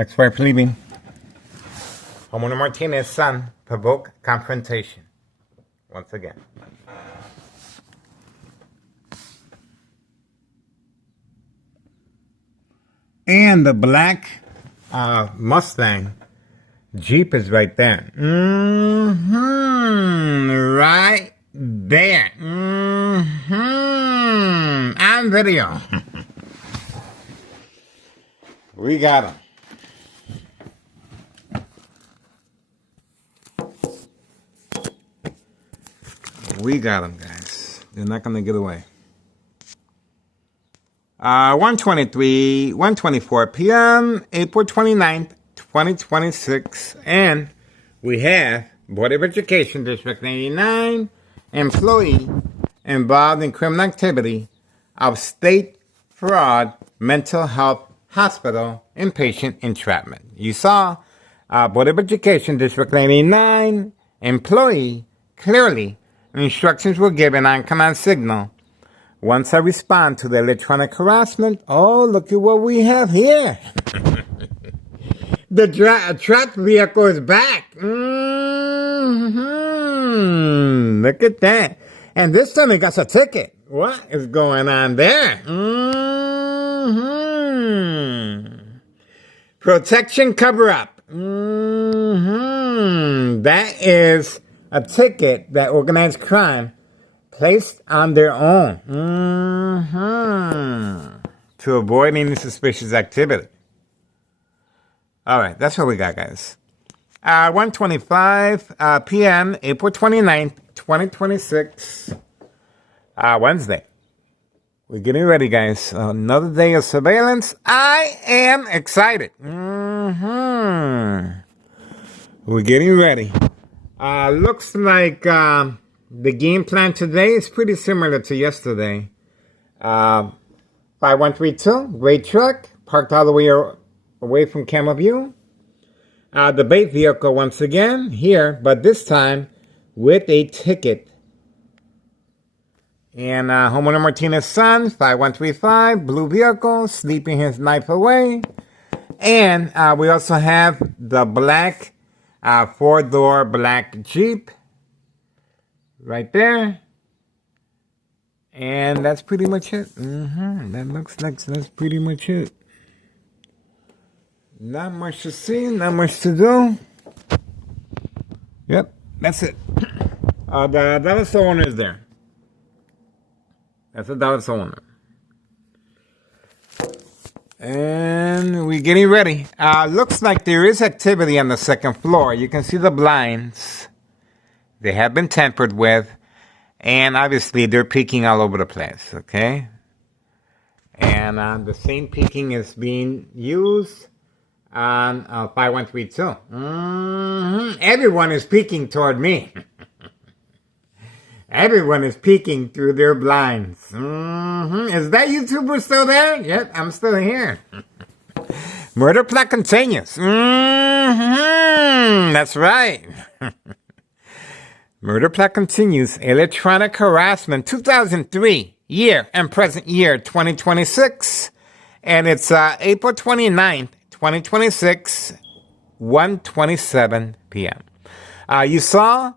Ex-wife leaving. Homeowner Martinez's son provoke confrontation. Once again. And the black Mustang Jeep is right there. Right there. On video. We got him. We got them, guys. They're not going to get away. 1:24 p.m., April 29th, 2026. And we have Board of Education District 89 employee involved in criminal activity of state fraud mental health hospital inpatient entrapment. You saw Board of Education District 89 employee clearly instructions were given on command signal. Once I respond to the electronic harassment, oh, look at what we have here. The track vehicle is back. Look at that. And this time it got a ticket. What is going on there? Protection cover-up. That is a ticket that organized crime placed on their own to avoid any suspicious activity. All right, that's what we got, guys. 1:25 p.m., April 29th, 2026, Wednesday. We're getting ready, guys. Another day of surveillance. I am excited. We're getting ready. Looks like the game plan today is pretty similar to yesterday. 5132, great truck, parked all the way away from camera view. The bait vehicle once again here, but this time with a ticket. And homeowner Martinez's son, 5135, blue vehicle, sleeping his knife away. And we also have the black four-door black Jeep right there. And that's pretty much it. That looks like that's pretty much it. Not much to see, not much to do. Yep, that's it. The dollar store owner is there. That's the dollar store owner. And we're getting ready. Looks like there is activity on the second floor. You can see the blinds. They have been tampered with. And obviously they're peeking all over the place, okay? And the same peeking is being used on 5132. Everyone is peeking toward me. Everyone is peeking through their blinds. Is that YouTuber still there? Yep, I'm still here. Murder plot continues. That's right. Murder plot continues. Electronic harassment 2003 year and present year 2026. And it's April 29th, 2026, 1:27 p.m. You saw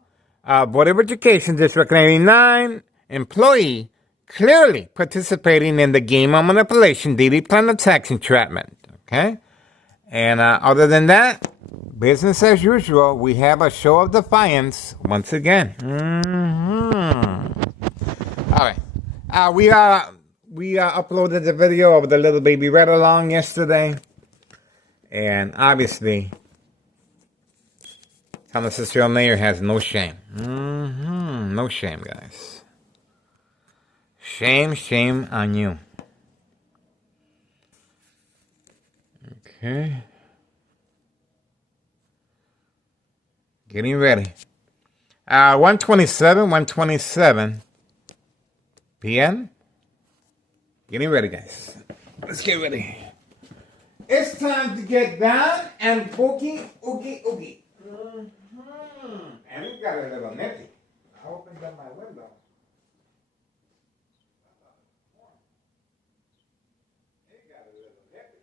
Board of Education District 99 employee clearly participating in the game of manipulation, daily plan attacks, entrapment. Okay? And other than that, business as usual. We have a show of defiance once again. All right. We uploaded the video of the little baby red along yesterday. And obviously, Thomas' real mayor has no shame. No shame, guys. Shame on you. Okay. Getting ready. 1:27 p.m. Getting ready, guys. Let's get ready. It's time to get down and boogie, oogie. And it got a little nippy. I opened up my window. It got a little nippy.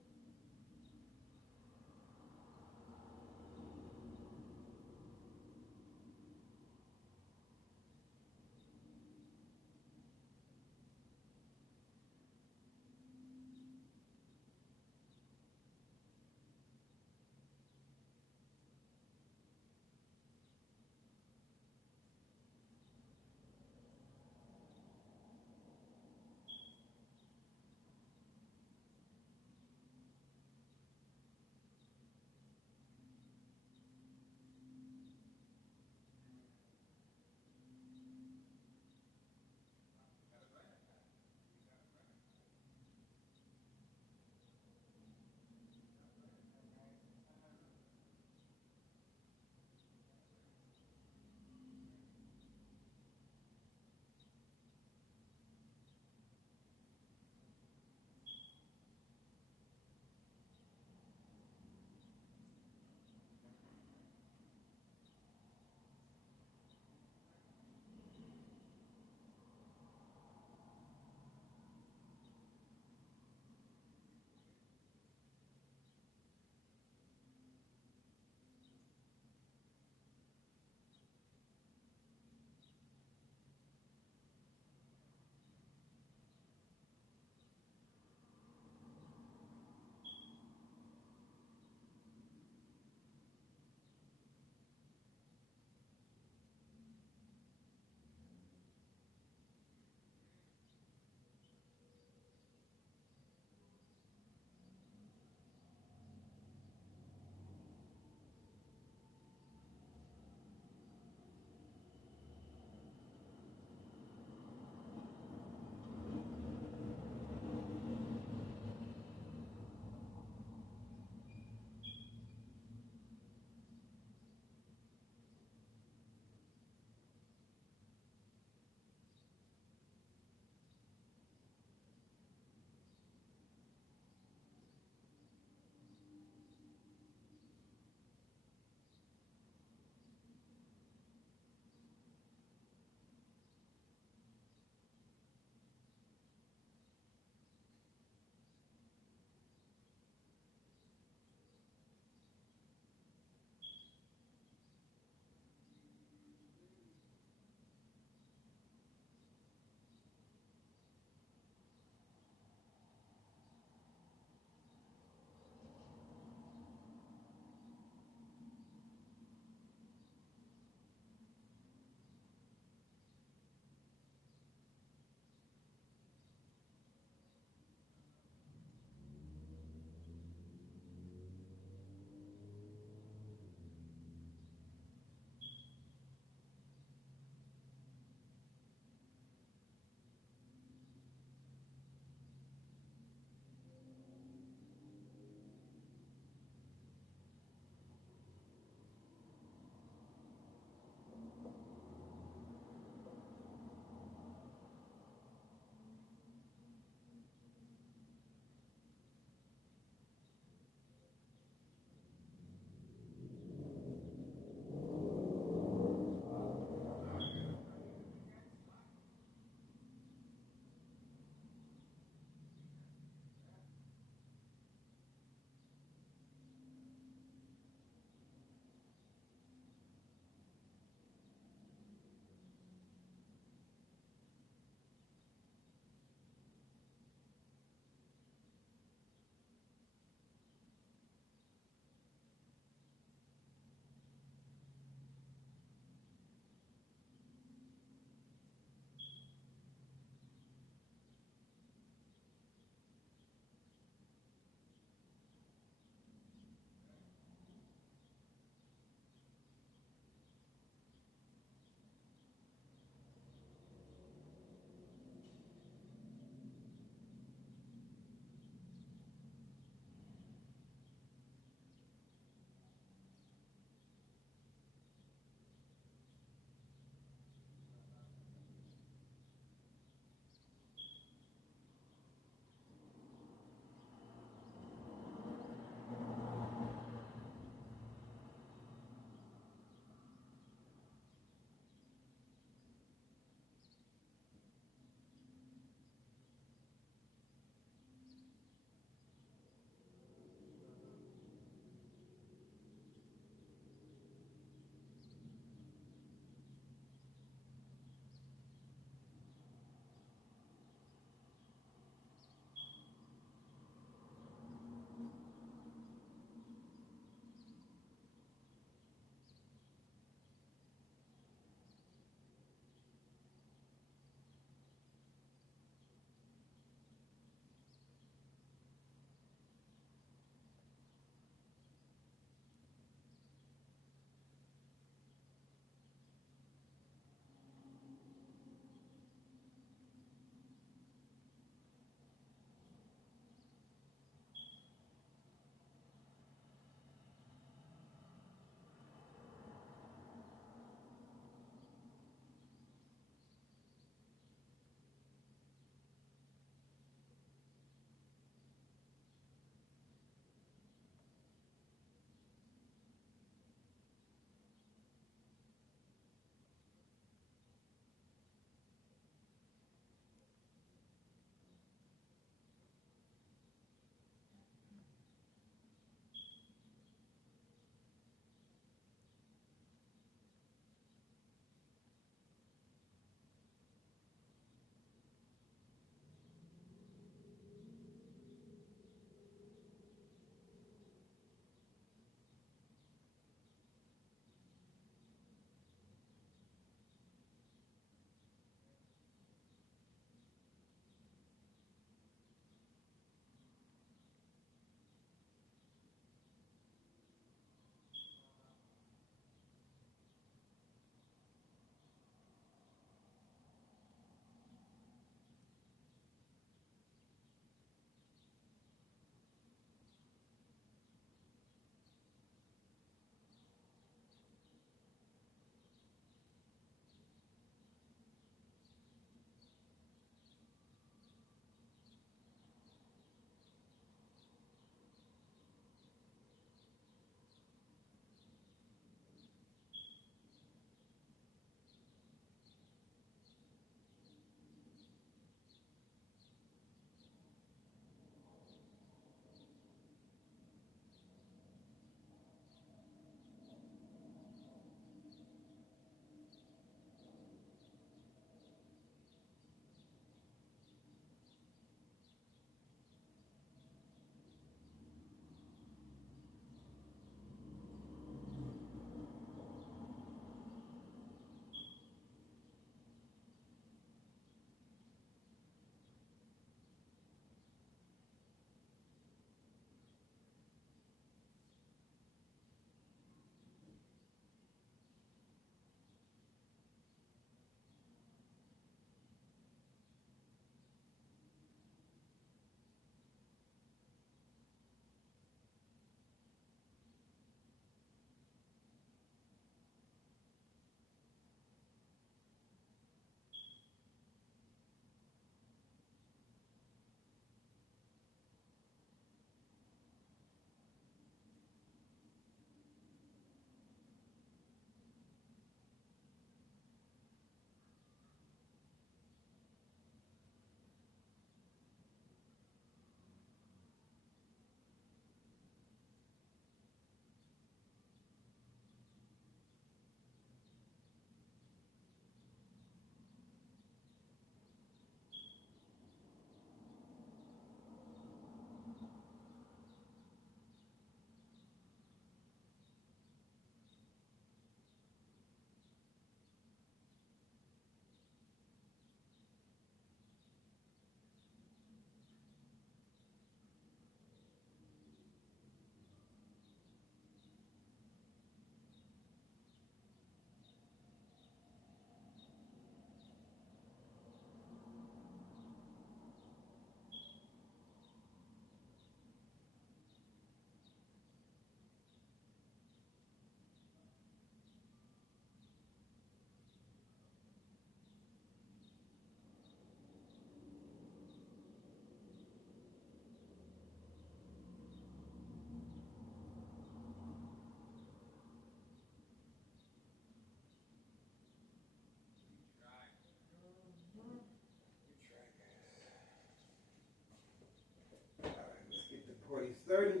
30.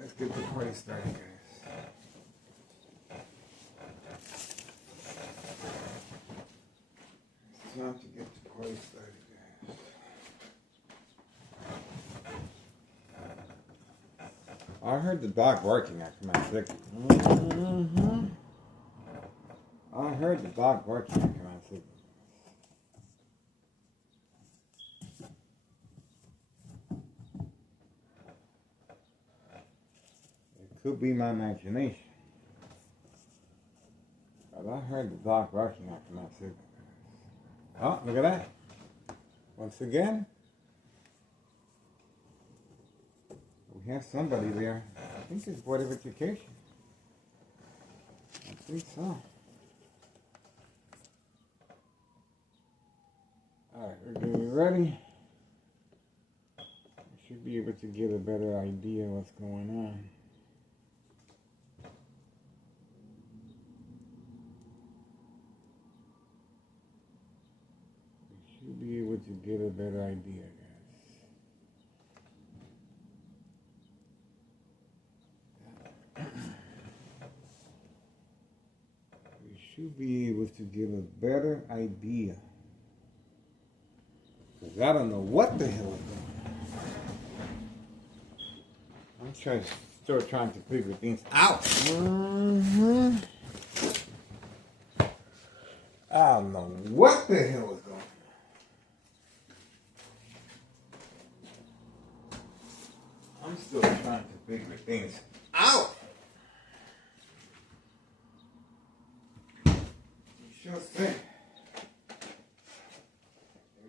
Let's get the party started, guys. It's time to get the party started, guys. I heard the dog barking after my signal. I heard the dog barking after my signal. It could be my imagination. But I heard the dog barking after my signal. Oh, look at that. Once again, we have somebody there. I think it's Board of Education. I think so. Alright, we're getting ready. We should be able to get a better idea what's going on. We should be able to get a better idea, guys. We should be able to get a better idea. Because I don't know what the hell is going on. I'm still trying to figure things out. I don't know what the hell is going on. I'm still trying to figure things out. You sure say.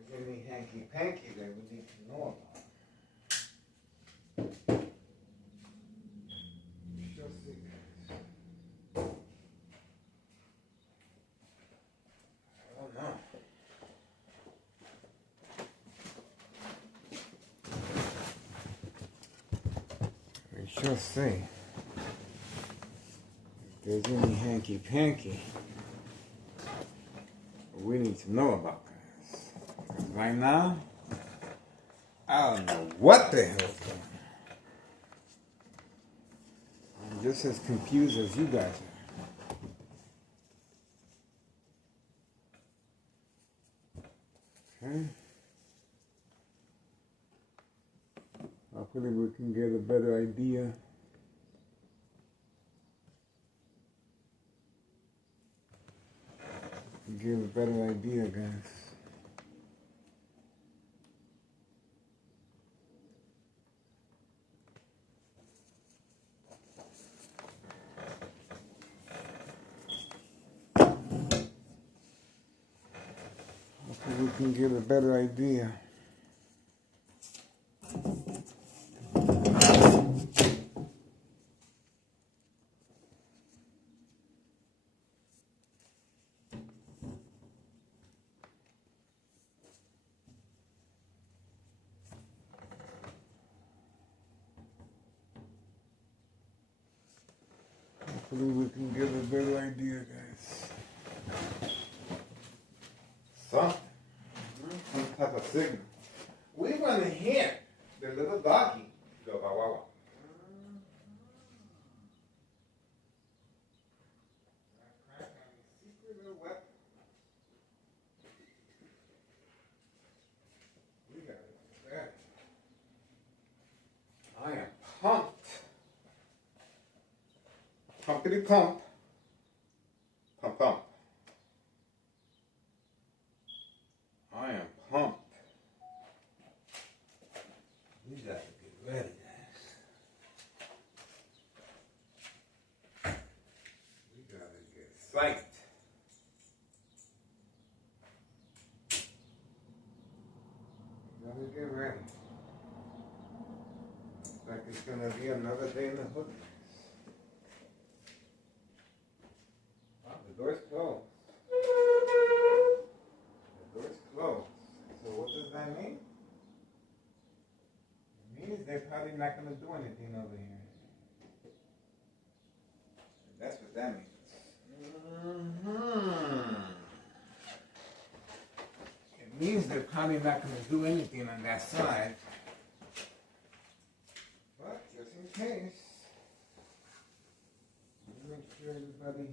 There's any hanky-panky that we need to know about. You sure say, guys. I don't know. We sure say. If there's any hanky-panky we need to know about, guys. Because right now, I don't know what the hell is going on. I'm just as confused as you guys are. Okay. Hopefully we can get a better idea. Get a better idea, guys. Hopefully we can get a better idea. Hopefully we can get a better idea, guys. Some type of signal. We want to hear the little doggy go bow wow wow. Secret little weapon. We got it there. I am pumped. Pumpity pump. Pump pump. I am pumped. We got to get ready, guys. We got to get psyched. We got to get ready. Looks like it's going to be another day in the hood. The door's closed. The door's closed. So what does that mean? It means they're probably not going to do anything over here. That's what that means. It means they're probably not going to do anything on that side. But just in case, make sure everybody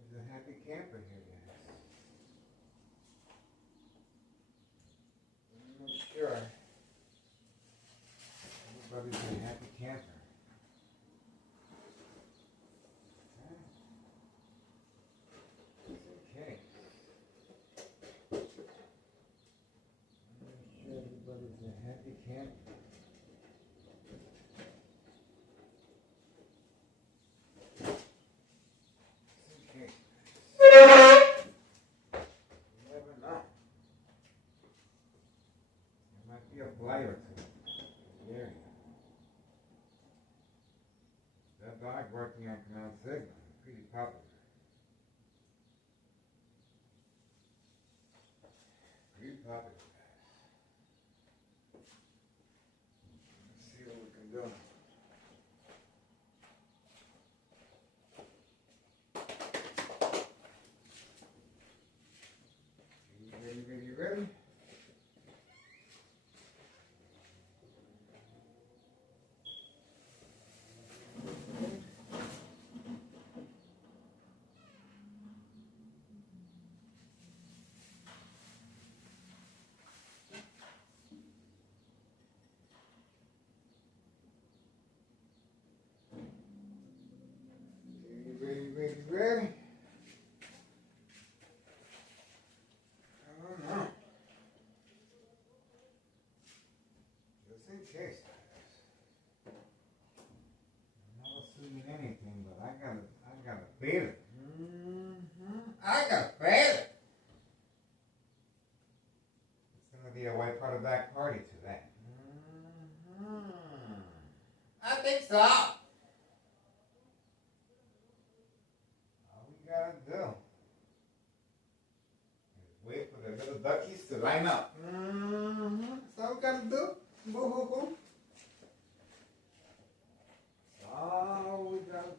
is a happy camper here, guys. Make sure everybody's a happy camper. Okay. Make sure everybody's a happy camper. Flyer to the area. That dog working on Canal Signal, pretty popular. Pretty popular, guys. Let's see what we can do. Ready? Ready? I don't know. Just in case, guys. I'm not assuming anything, but I gotta feel it. I gotta feel it. It's gonna be a white part of that party today. I think so. Gotta do is wait for the little duckies to line up. That's all we gotta do. Boo hoo hoo. That's all we gotta do.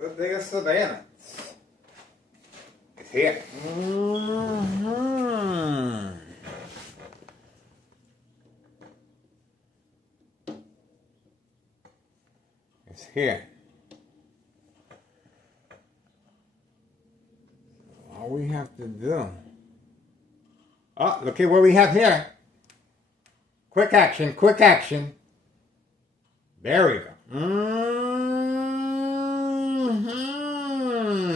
Another day of surveillance. It's here. It's here. All we have to do. Oh, look at what we have here. Quick action, quick action. There we go.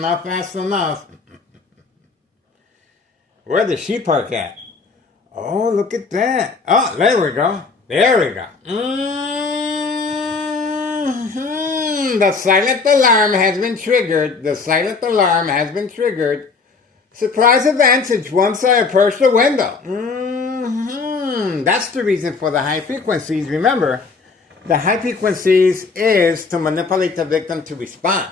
Not fast enough. Where'd the sheep park at? Oh, look at that. Oh, there we go. There we go. The silent alarm has been triggered. The silent alarm has been triggered. Surprise advantage once I approach the window. That's the reason for the high frequencies. Remember, the high frequencies is to manipulate the victim to respond.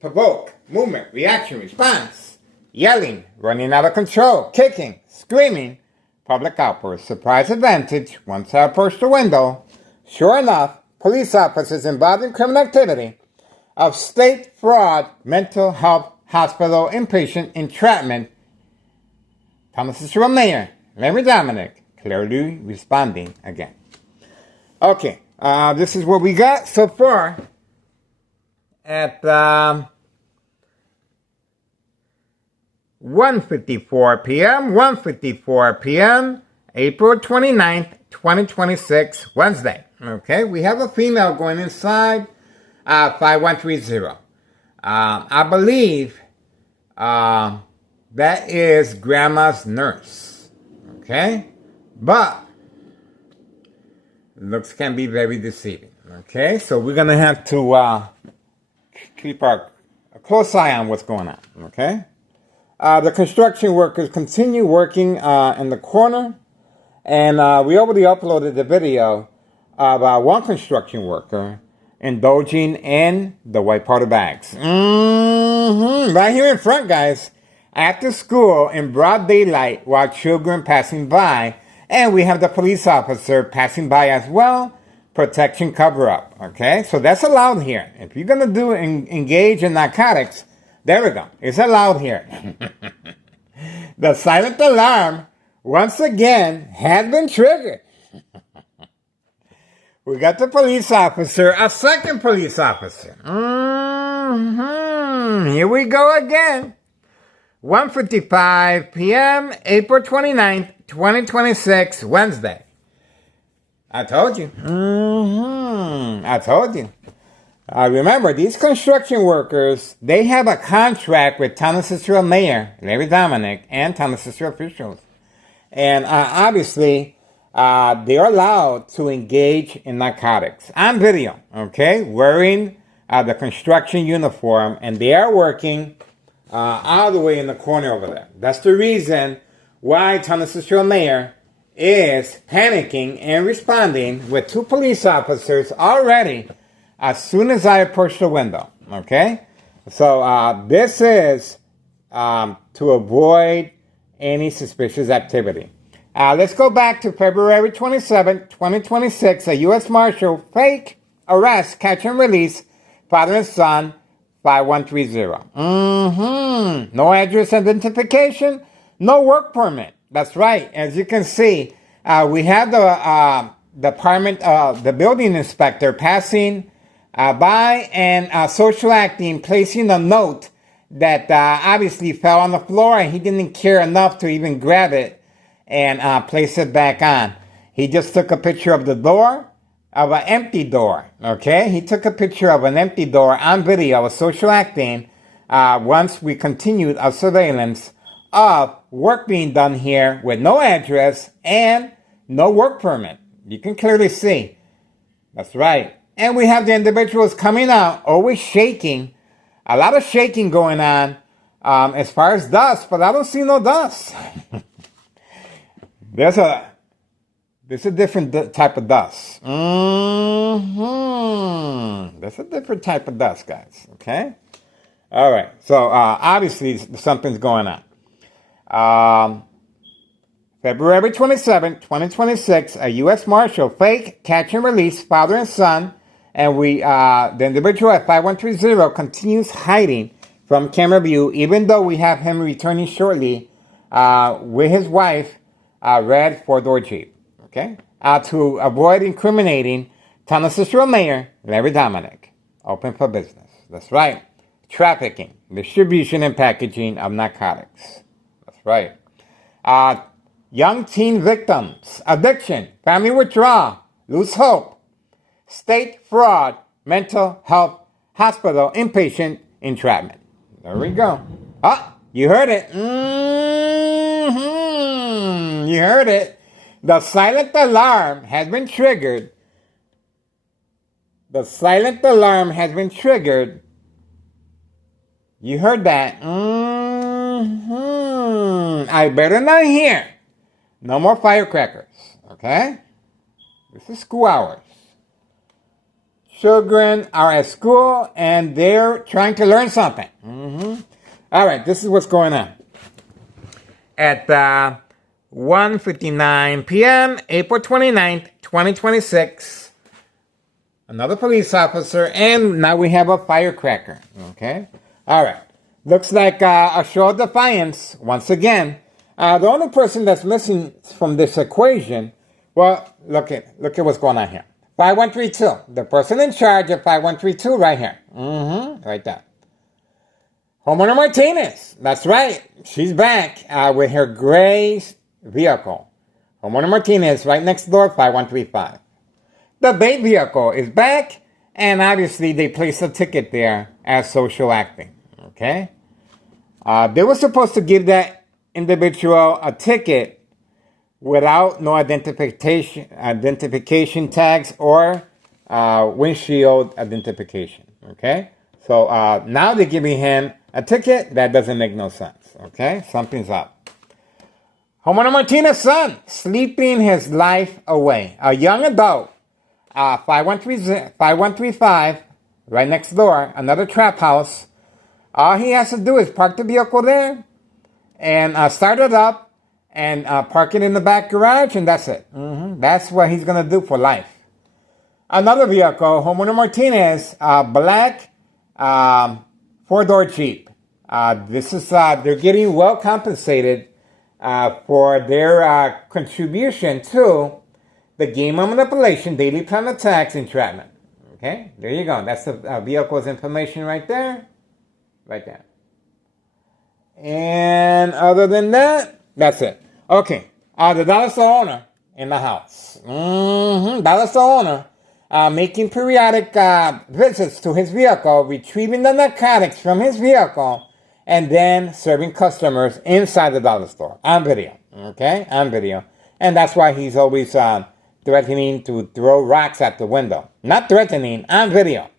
Provoke, movement, reaction, response. Yelling, running out of control, kicking, screaming, public outburst. Surprise advantage once I approach the window. Sure enough, police officers involved in criminal activity of state fraud, mental health, hospital, inpatient, entrapment. Thomas Cyril Mayor, Larry Dominic, clearly responding again. Okay, this is what we got so far at 1:54 p.m., 1:54 p.m., April 29th, 2026, Wednesday. Okay, we have a female going inside 5130. I believe that is grandma's nurse. Okay, but looks can be very deceiving. Okay, so we're gonna have to keep a close eye on what's going on. Okay, the construction workers continue working in the corner And we already uploaded the video of one construction worker indulging in the white powder bags. Right here in front, guys. After school in broad daylight while children passing by. And we have the police officer passing by as well. Protection cover-up. Okay? So that's allowed here. If you're going to engage in narcotics, there we go. It's allowed here. The silent alarm, once again, has been triggered. We got the police officer, a second police officer. Here we go again. 1:55 p.m., April 29th, 2026, Wednesday. I told you. I told you. Remember, these construction workers, they have a contract with Town of Cicero Mayor, Larry Dominic, and Town of Cicero officials. And obviously, they're allowed to engage in narcotics on video, okay? Wearing the construction uniform, and they are working all the way in the corner over there. That's the reason why Town of Cicero Mayor is panicking and responding with 2 police officers already as soon as I approach the window, okay? So this is to avoid any suspicious activity. Let's go back to February 27, 2026, a U.S. Marshal fake arrest, catch and release, father and son, 5130. No address identification, no work permit. That's right. As you can see, we have the department, the building inspector passing by and social acting, placing a note that obviously fell on the floor and he didn't care enough to even grab it and place it back on. He just took a picture of the door, of an empty door, okay? He took a picture of an empty door on video of social acting once we continued our surveillance of work being done here with no address and no work permit. You can clearly see. That's right. And we have the individuals coming out, always shaking. A lot of shaking going on as far as dust, but I don't see no dust. There's a different type of dust. There's a different type of dust, guys. Okay? All right. So, obviously, something's going on. February 27, 2026, a U.S. Marshal, fake, catch and release, father and son, and the individual at 5130 continues hiding from camera view, even though we have him returning shortly with his wife, red 4-door Jeep, okay? To avoid incriminating Town of Cicero Mayor, Larry Dominic, open for business. That's right. Trafficking, distribution, and packaging of narcotics. That's right. Young teen victims, addiction, family withdrawal, lose hope, state fraud, mental health, hospital, inpatient, entrapment. There we go. You heard it. You heard it. The silent alarm has been triggered. The silent alarm has been triggered. You heard that. I better not hear. No more firecrackers, okay? This is school hours. Children are at school and they're trying to learn something. All right, this is what's going on. At 1:59 p.m., April 29th, 2026, another police officer, and now we have a firecracker, okay? All right. Looks like a show of defiance once again. The only person that's missing from this equation, well, look at what's going on here. 5132, the person in charge of 5132 right here. Right there. Homeowner Martinez, that's right. She's back with her gray vehicle. Homeowner Martinez right next door, 5135. The bait vehicle is back, and obviously they placed a ticket there as social acting. Okay? They were supposed to give that individual a ticket without no identification tags or windshield identification. Okay? So now they're giving him a ticket. That doesn't make no sense. Okay? Something's up. Homeowner Martinez's son, sleeping his life away. A young adult, 5135, right next door, another trap house. All he has to do is park the vehicle there and start it up and park it in the back garage, and that's it. That's what he's going to do for life. Another vehicle, Homeowner Martinez, black four-door Jeep. They're getting well compensated for their contribution to the game of manipulation, daily plan attacks, entrapment. Okay, there you go. That's the vehicle's information right there. Right there. And other than that, that's it. Okay, the dollar store owner in the house. Dollar store owner making periodic visits to his vehicle, retrieving the narcotics from his vehicle, and then serving customers inside the dollar store on video. Okay, on video. And that's why he's always threatening to throw rocks at the window. Not threatening, on video.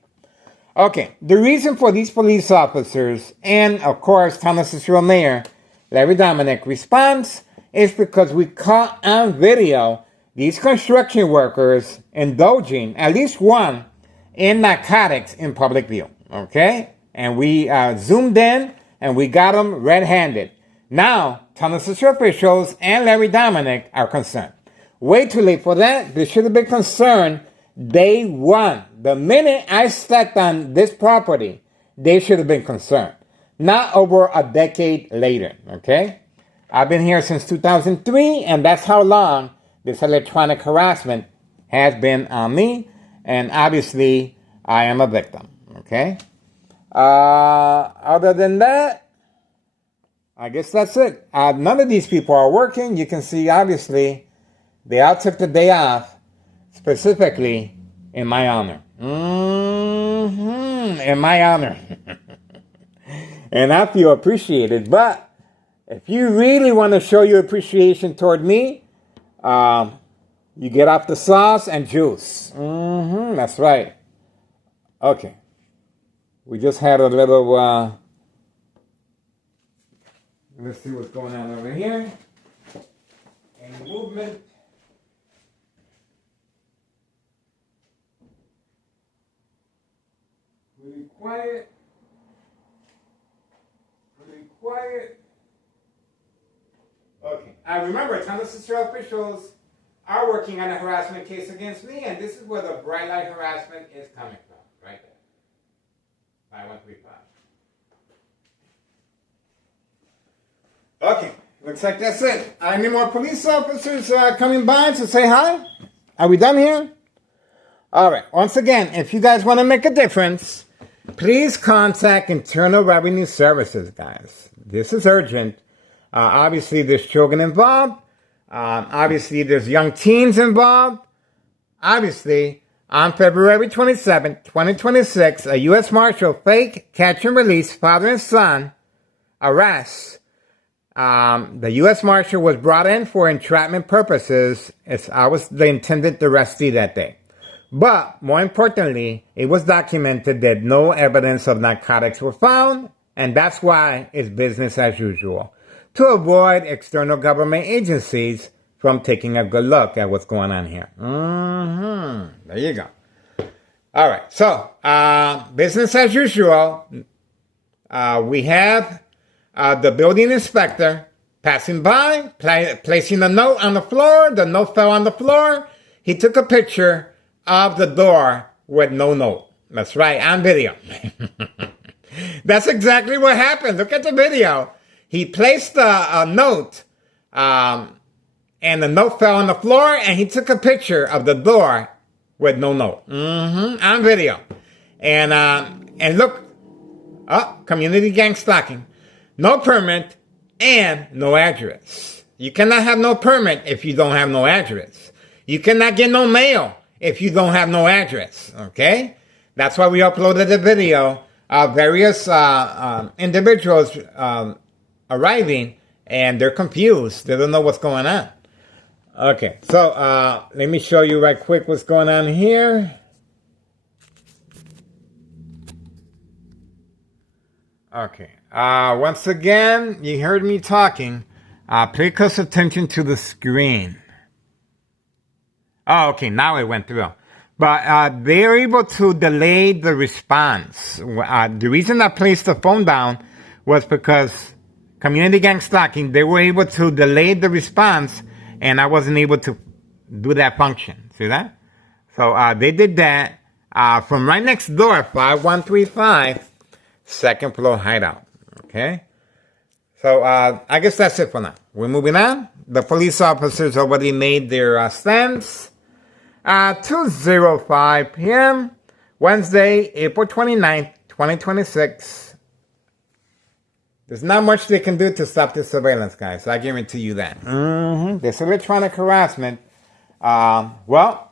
Okay, the reason for these police officers and, of course, Thomas Cicero Mayor Larry Dominic response is because we caught on video these construction workers indulging, at least one, in narcotics in public view. Okay? And we zoomed in and we got them red-handed. Now, Thomas Cicero officials and Larry Dominic are concerned. Way too late for that. They should have been concerned day one. The minute I stepped on this property, they should have been concerned. Not over a decade later, okay? I've been here since 2003, and that's how long this electronic harassment has been on me, and obviously, I am a victim, okay? Other than that, I guess that's it. None of these people are working. You can see, obviously, they all took the day off, specifically in my honor. In my honor. And I feel appreciated. But if you really want to show your appreciation toward me, you get off the sauce and juice. That's right. Okay. We just had a little, let's see what's going on over here. Any movement? Really quiet. Really quiet. Okay. I remember Thomas Cicero officials are working on a harassment case against me, and this is where the bright light harassment is coming from. Right there. 5135. Okay. Looks like that's it. Any more police officers coming by to say hi? Are we done here? All right. Once again, if you guys want to make a difference, please contact Internal Revenue Services, guys. This is urgent. Obviously, there's children involved. Obviously, there's young teens involved. Obviously, on February 27, 2026, a U.S. Marshal fake catch and release father and son arrests. The U.S. Marshal was brought in for entrapment purposes. I was the intended arrestee that day. But, more importantly, it was documented that no evidence of narcotics were found, and that's why it's business as usual, to avoid external government agencies from taking a good look at what's going on here. There you go. All right, so, business as usual. We have the building inspector passing by, placing a note on the floor. The note fell on the floor. He took a picture of the door with no note. That's right, on video. That's exactly what happened. Look at the video. He placed a note, and the note fell on the floor, and he took a picture of the door with no note. On video. And look, community gang stalking. No permit and no address. You cannot have no permit if you don't have no address. You cannot get no mail if you don't have no address, okay? That's why we uploaded the video of various individuals arriving, and they're confused. They don't know what's going on. Okay, so let me show you right quick what's going on here. Okay, once again, you heard me talking Pay close attention to the screen. Oh, okay, now it went through. But they're able to delay the response. The reason I placed the phone down was because community gang stalking, they were able to delay the response, and I wasn't able to do that function. See that? So they did that from right next door, 5135, second floor hideout. Okay? So I guess that's it for now. We're moving on. The police officers already made their stands. 2:05 p.m. Wednesday, April 29th, 2026. There's not much they can do to stop this surveillance, guys. I guarantee you that. This electronic harassment, well,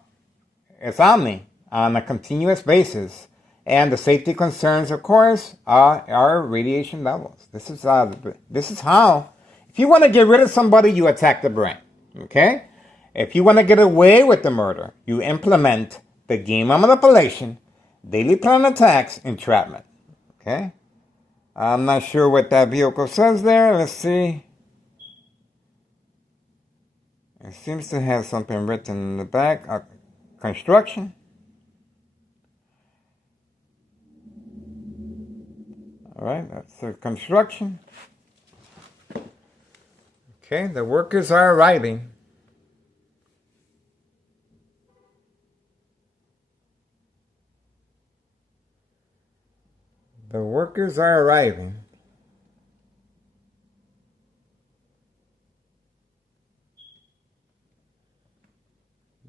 it's on me on a continuous basis. And the safety concerns, of course, are radiation levels. This is how, if you want to get rid of somebody, you attack the brain. Okay? If you want to get away with the murder, you implement the game of manipulation, daily plan attacks, entrapment. Okay? I'm not sure what that vehicle says there. Let's see. It seems to have something written in the back. Construction. All right, that's the construction. Okay, the workers are arriving. The workers are arriving.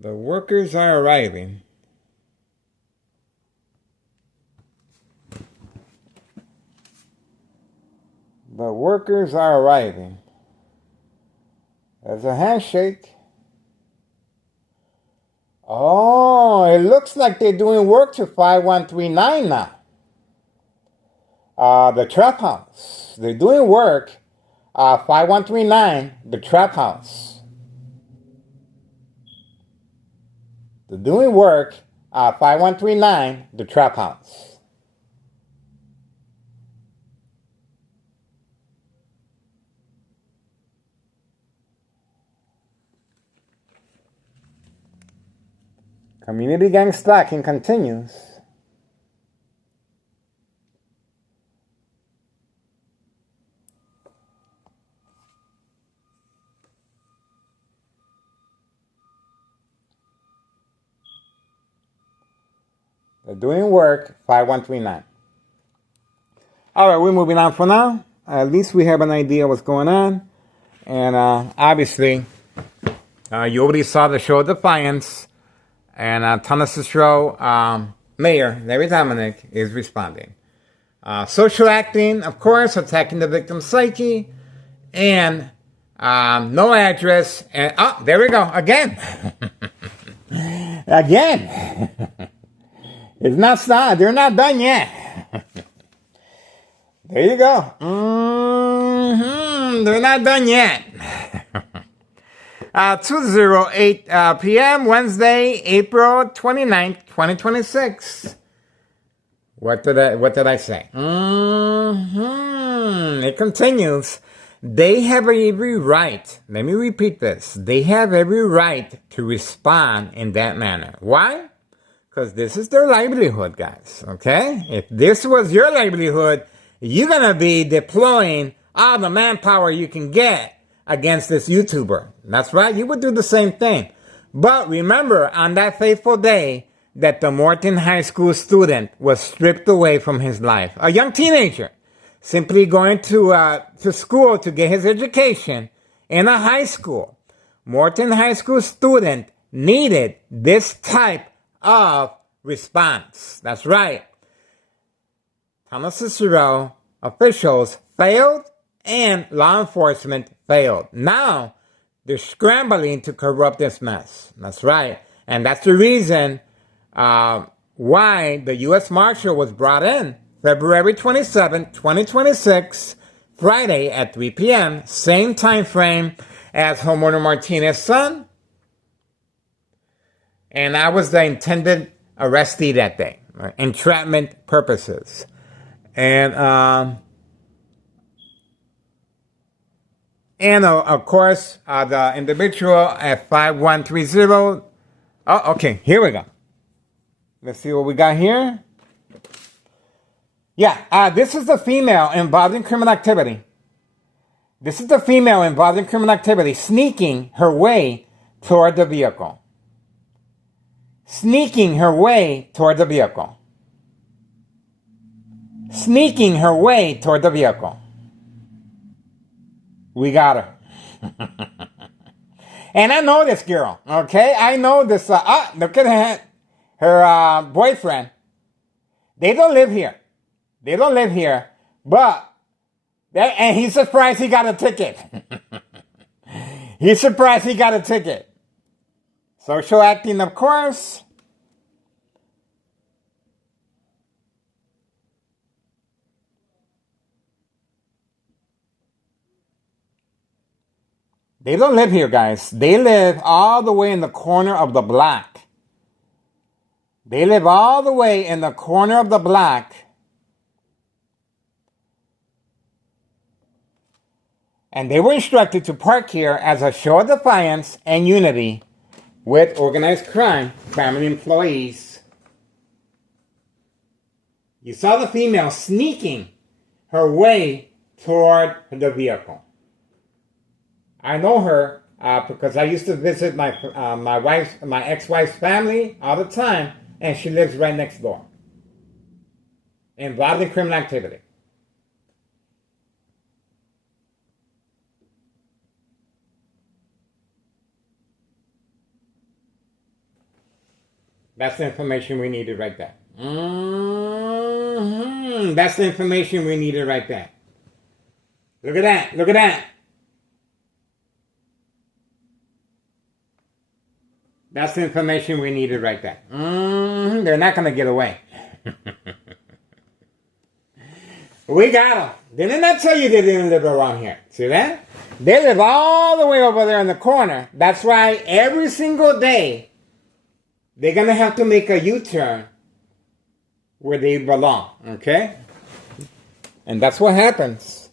The workers are arriving. The workers are arriving. There's a handshake. Oh, it looks like they're doing work to 5139 now. The trap house. They're doing work. 5139, the trap house. They're doing work. 5139, the trap house. Community gang stalking continues. They're doing work, 5139. All right, we're moving on for now. At least we have an idea what's going on. And obviously, you already saw the show Defiance. And Thomas' show, Mayor Larry Dominic is responding. Social acting, of course, attacking the victim's psyche. And no address. And there we go, again. Again. It's not started. They're not done yet. There you go. They're not done yet. 2:08 p.m. Wednesday, April 29th, 2026. What did I say? It continues. They have every right. Let me repeat this. They have every right to respond in that manner. Why? Because this is their livelihood, guys, okay? If this was your livelihood, you're going to be deploying all the manpower you can get against this YouTuber. That's right, you would do the same thing. But remember, on that fateful day, that the Morton High School student was stripped away from his life. A young teenager, simply going to school to get his education in a high school. Morton High School student needed this type of response. That's right. Thomas Cicero officials failed and law enforcement failed. Now they're scrambling to corrupt this mess. That's right. And that's the reason why the U.S. Marshal was brought in February 27, 2026, Friday at 3 p.m., same time frame as Homeowner Martinez's son. And I was the intended arrestee that day, right? Entrapment purposes. And And of course, the individual at 5130. Oh, okay, here we go. Let's see what we got here. Yeah, this is the female involved in criminal activity. This is the female involved in criminal activity sneaking her way toward the vehicle. Sneaking her way toward the vehicle. Sneaking her way toward the vehicle. We got her. And I know this girl, okay? I know this. Look at her boyfriend. They don't live here. They don't live here. But, and he's surprised he got a ticket. He's surprised he got a ticket. Social acting, of course. They don't live here, guys. They live all the way in the corner of the block. They live all the way in the corner of the block. And they were instructed to park here as a show of defiance and unity with organized crime family employees. You saw the female sneaking her way toward the vehicle. I know her because I used to visit my ex-wife's family all the time, and she lives right next door. Involved in criminal activity. That's the information we needed right there. That's the information we needed right there. Look at that. Look at that. That's the information we needed right there. They're not going to get away. We got them. Didn't I tell you they didn't live around here? See that? They live all the way over there in the corner. That's why every single day they're going to have to make a U-turn where they belong. Okay? And that's what happens.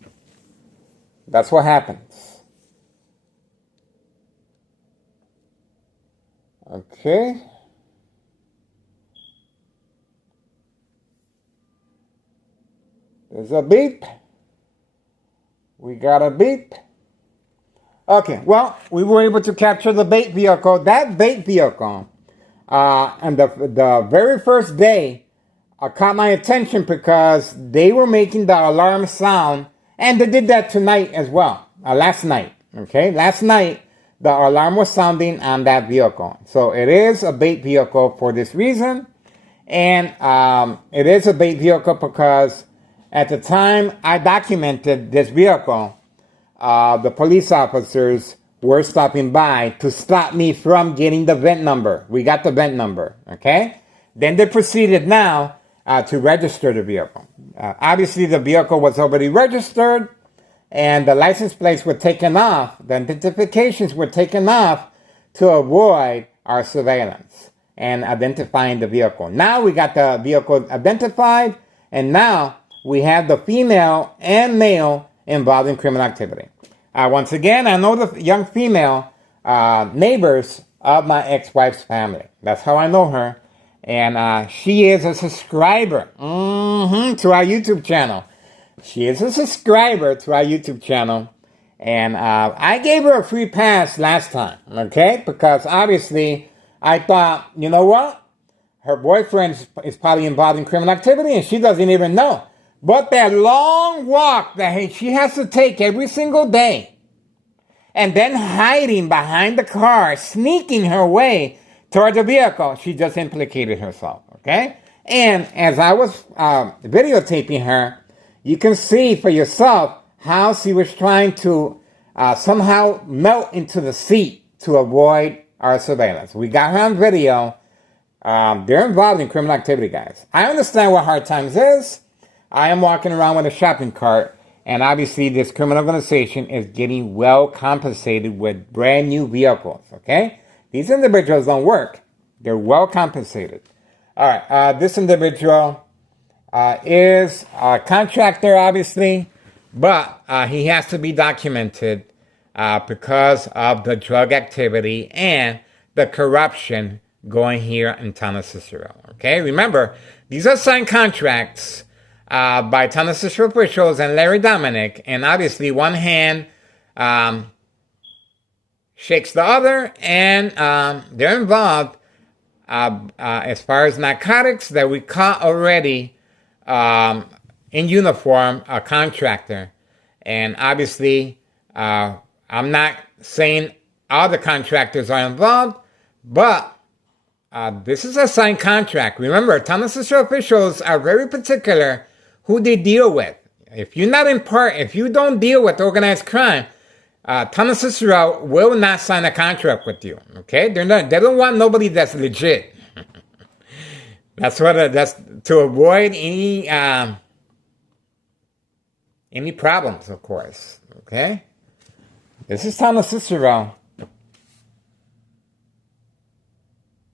That's what happens. Okay. There's a beep. We got a beep. Okay, well, we were able to capture the bait vehicle. That bait vehicle, and the very first day, caught my attention because they were making the alarm sound, and they did that tonight as well. Last night, okay? Last night, the alarm was sounding on that vehicle. So it is a bait vehicle for this reason. And it is a bait vehicle because at the time I documented this vehicle, the police officers were stopping by to stop me from getting the VIN number. We got the VIN number, okay? Then they proceeded now to register the vehicle. Obviously, the vehicle was already registered, and the license plates were taken off. The identifications were taken off to avoid our surveillance and identifying the vehicle. Now we got the vehicle identified, and now we have the female and male involved in criminal activity. Once again, I know the young female neighbors of my ex-wife's family. That's how I know her. And she is a subscriber to our YouTube channel. She is a subscriber to our YouTube channel. And I gave her a free pass last time, okay? Because obviously I thought, you know what? Her boyfriend is probably involved in criminal activity and she doesn't even know. But that long walk that she has to take every single day, and then hiding behind the car, sneaking her way toward the vehicle, she just implicated herself, okay? And as I was videotaping her, you can see for yourself how she was trying to somehow melt into the seat to avoid our surveillance. We got her on video. They're involved in criminal activity, guys. I understand what Hard Times is. I am walking around with a shopping cart, and obviously this criminal organization is getting well compensated with brand new vehicles, okay? These individuals don't work. They're well compensated. All right, this individual is a contractor, obviously, but he has to be documented because of the drug activity and the corruption going here in town of Cicero. Okay, remember, these are signed contracts by town of Cicero officials and Larry Dominic, and obviously one hand shakes the other, and they're involved as far as narcotics that we caught already in uniform, a contractor. And obviously, I'm not saying all the contractors are involved, but this is a signed contract. Remember, town of Cicero officials are very particular who they deal with. If you're not if you don't deal with organized crime, town of Cicero will not sign a contract with you. Okay, they don't want nobody that's legit. That's to avoid any problems, of course. Okay, this is town of Cicero.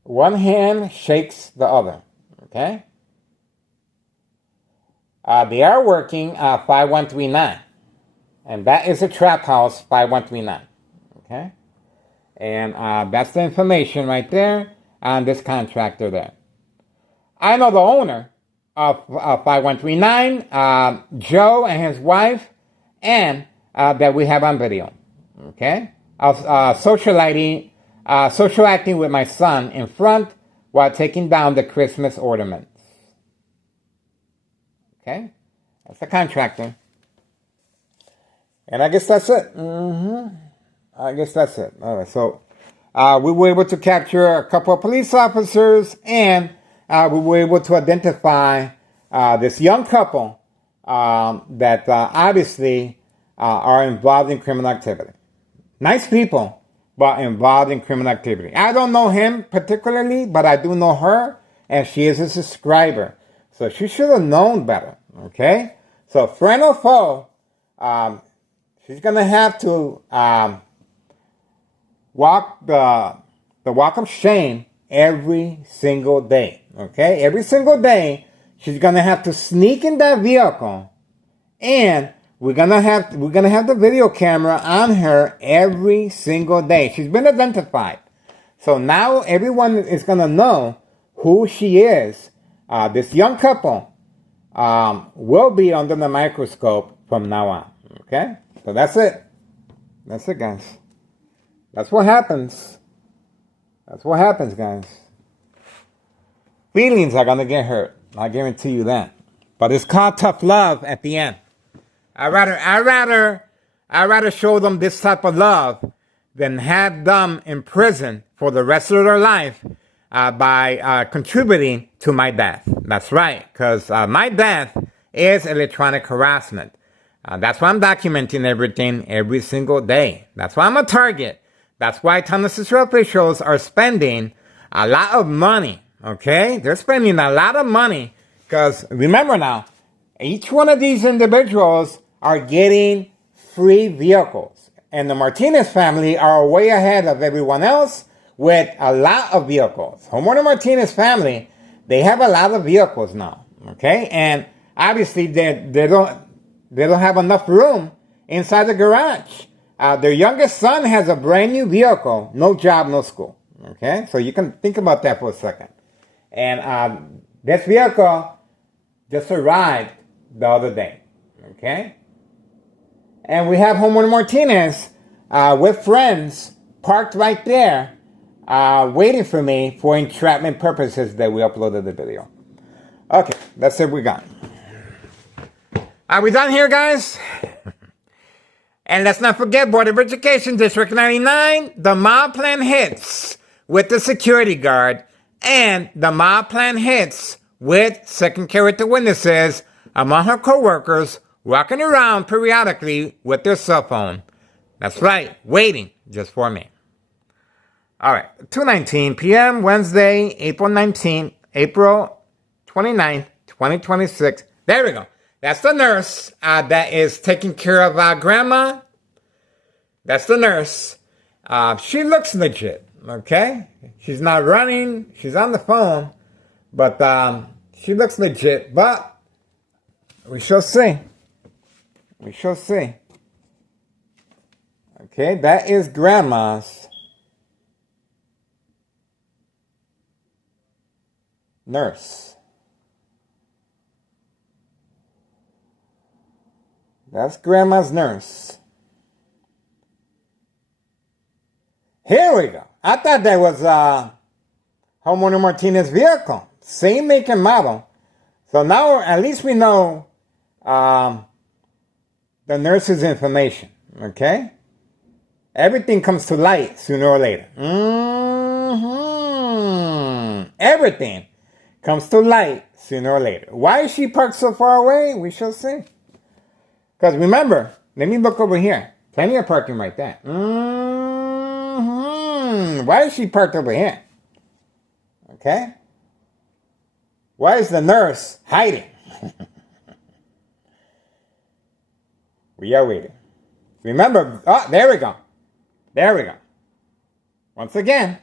One hand shakes the other. Okay, they are working 5139. And that is a trap house, 5139. Okay? And that's the information right there on this contractor there. I know the owner of 5139, Joe and his wife, and that we have on video. Okay? I was social acting with my son in front while taking down the Christmas ornaments. Okay? That's the contractor. And I guess that's it. I guess that's it. All right. So we were able to capture a couple of police officers, and we were able to identify this young couple that obviously are involved in criminal activity. Nice people, but involved in criminal activity. I don't know him particularly, but I do know her, and she is a subscriber. So she should have known better. Okay? So friend or foe, she's going to have to walk the walk of shame every single day. Okay? Every single day, she's going to have to sneak in that vehicle, and we're gonna have the video camera on her every single day. She's been identified. So now everyone is going to know who she is. This young couple will be under the microscope from now on. Okay? So that's it. That's it, guys. That's what happens. That's what happens, guys. Feelings are going to get hurt. I guarantee you that. But it's called tough love at the end. I'd rather show them this type of love than have them in prison for the rest of their life by contributing to my death. That's right, because my death is electronic harassment. That's why I'm documenting everything every single day. That's why I'm a target. That's why Tennessee officials are spending a lot of money, okay? They're spending a lot of money because, remember now, each one of these individuals are getting free vehicles. And the Martinez family are way ahead of everyone else with a lot of vehicles. Homeowner Martinez family, they have a lot of vehicles now, okay? And obviously they don't have enough room inside the garage. Their youngest son has a brand new vehicle, no job, no school, okay? So you can think about that for a second. And this vehicle just arrived the other day, okay? And we have Homeowner Martinez with friends parked right there waiting for me for entrapment purposes that we uploaded the video. Okay, that's it we got. Are we done here, guys? And let's not forget Board of Education, District 99, the mob plan hits with the security guard, and the mob plan hits with second character witnesses among her co-workers walking around periodically with their cell phone. That's right, waiting just for me. All right, 2:19 p.m. Wednesday, April 29th, 2026. There we go. That's the nurse that is taking care of our grandma. That's the nurse. She looks legit, okay? She's not running. She's on the phone. But she looks legit. But we shall see. We shall see. Okay, that is grandma's nurse. That's grandma's nurse. Here we go. I thought that was Homeowner Martinez's vehicle. Same make and model. So now at least we know the nurse's information. Okay? Everything comes to light sooner or later. Everything comes to light sooner or later. Why is she parked so far away? We shall see. Because remember, let me look over here. Plenty of parking right there. Why is she parked over here? Okay? Why is the nurse hiding? We are waiting. Remember, oh, there we go. There we go. Once again,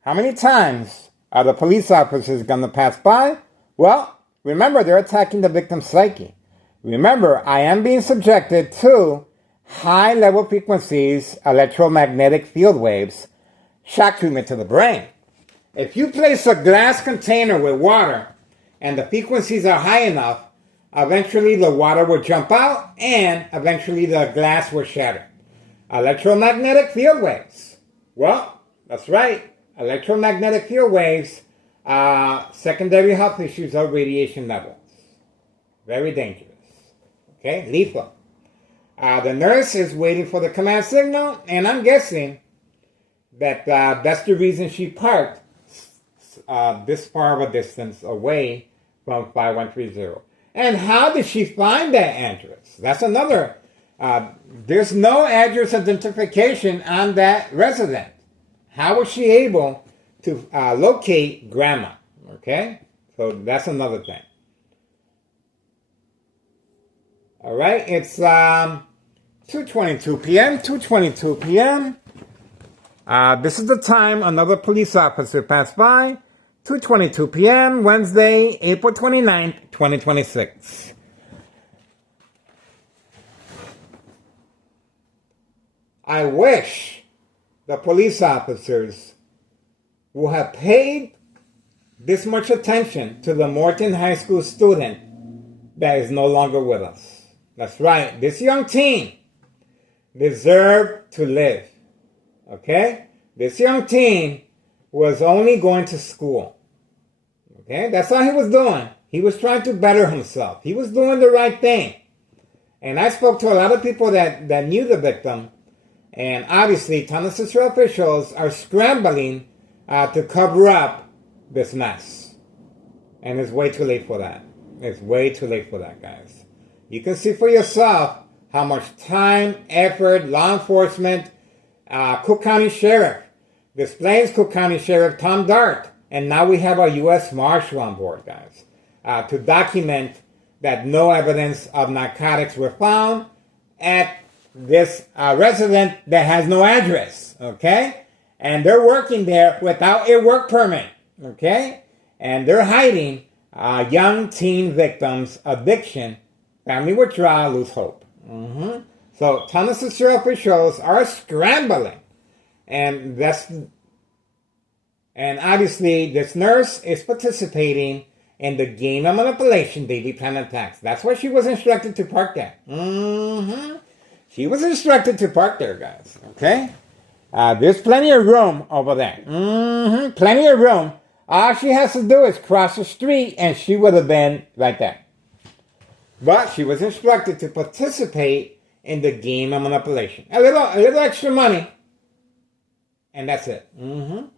how many times are the police officers going to pass by? Well, remember, they're attacking the victim's psyche. Remember, I am being subjected to high-level frequencies, electromagnetic field waves, shock treatment to the brain. If you place a glass container with water and the frequencies are high enough, eventually the water will jump out and eventually the glass will shatter. Electromagnetic field waves. Well, that's right. Electromagnetic field waves are secondary health issues of radiation levels. Very dangerous. Okay, lethal. The nurse is waiting for the command signal, and I'm guessing that that's the reason she parked this far of a distance away from 5130. And how did she find that address? That's another. There's no address identification on that resident. How was she able to locate grandma? Okay, so that's another thing. All right, it's 2:22 p.m. 2:22 p.m. This is the time another police officer passed by. 2:22 p.m. Wednesday, April 29th, 2026. I wish the police officers would have paid this much attention to the Morton High School student that is no longer with us. That's right. This young teen deserved to live. Okay? This young teen was only going to school. Okay? That's all he was doing. He was trying to better himself. He was doing the right thing. And I spoke to a lot of people that knew the victim. And obviously, Thomas Cicero officials are scrambling to cover up this mess. And it's way too late for that. It's way too late for that, guys. You can see for yourself how much time, effort, law enforcement, Cook County Sheriff, Des Plaines Cook County Sheriff Tom Dart, and now we have our U.S. Marshal on board, guys, to document that no evidence of narcotics were found at this resident that has no address, okay? And they're working there without a work permit, okay? And they're hiding young teen victims' addiction, family withdrawal, lose hope. So Thomas Cicero officials are scrambling, and obviously this nurse is participating in the game of manipulation, daily plan attacks. That's why she was instructed to park there. She was instructed to park there, guys. Okay, there's plenty of room over there. Plenty of room. All she has to do is cross the street, and she would have been right there. But she was instructed to participate in the game of manipulation. A little extra money, and that's it. All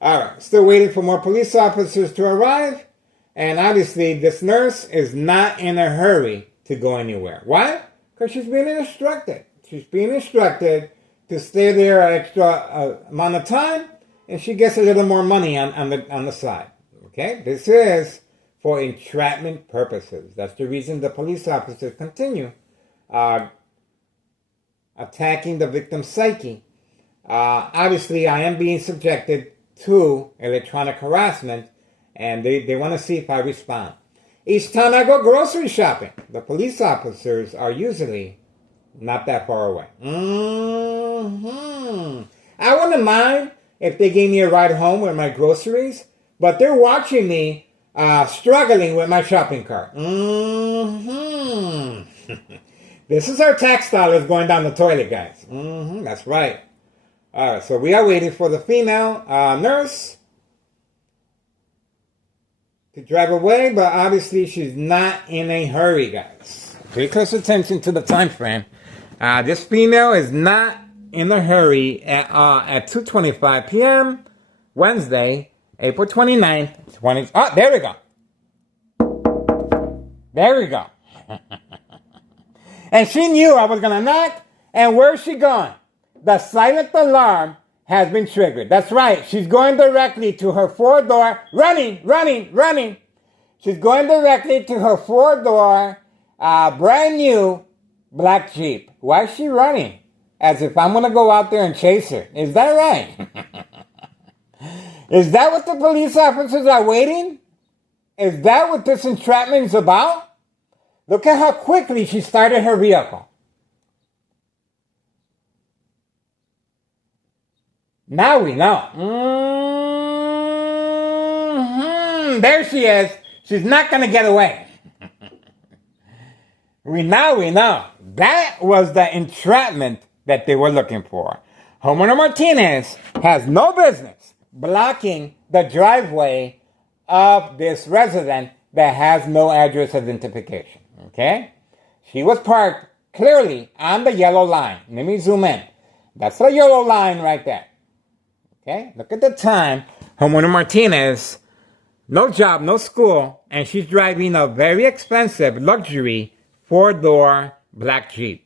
right, still waiting for more police officers to arrive, and obviously this nurse is not in a hurry to go anywhere. Why? Because she's being instructed. She's being instructed to stay there an extra amount of time, and she gets a little more money on the side. Okay, this is for entrapment purposes. That's the reason the police officers continue attacking the victim's psyche. Obviously, I am being subjected to electronic harassment, and they want to see if I respond. Each time I go grocery shopping, the police officers are usually Not that far away. I wouldn't mind if they gave me a ride home with my groceries, but they're watching me struggling with my shopping cart. This is our tax dollars going down the toilet, guys. That's right. All right, so we are waiting for the female nurse to drive away, but obviously she's not in a hurry, guys. Pay close attention to the time frame. This female is not in a hurry at 2:25 p.m. Wednesday, April 29th, 20. Oh, there we go. There we go. And she knew I was going to knock, and where's she going? The silent alarm has been triggered. That's right. She's going directly to her four-door, running. She's going directly to her four-door, brand new black Jeep. Why is she running? As if I'm going to go out there and chase her. Is that right? Is that what the police officers are waiting? Is that what this entrapment is about? Look at how quickly she started her vehicle. Now we know. There she is. She's not going to get away. we know. That was the entrapment that they were looking for. Homeowner Martinez has no business blocking the driveway of this resident that has no address identification. Okay? She was parked clearly on the yellow line. Let me zoom in. That's the yellow line right there. Okay? Look at the time. Homeowner Martinez, no job, no school, and she's driving a very expensive luxury four-door black Jeep.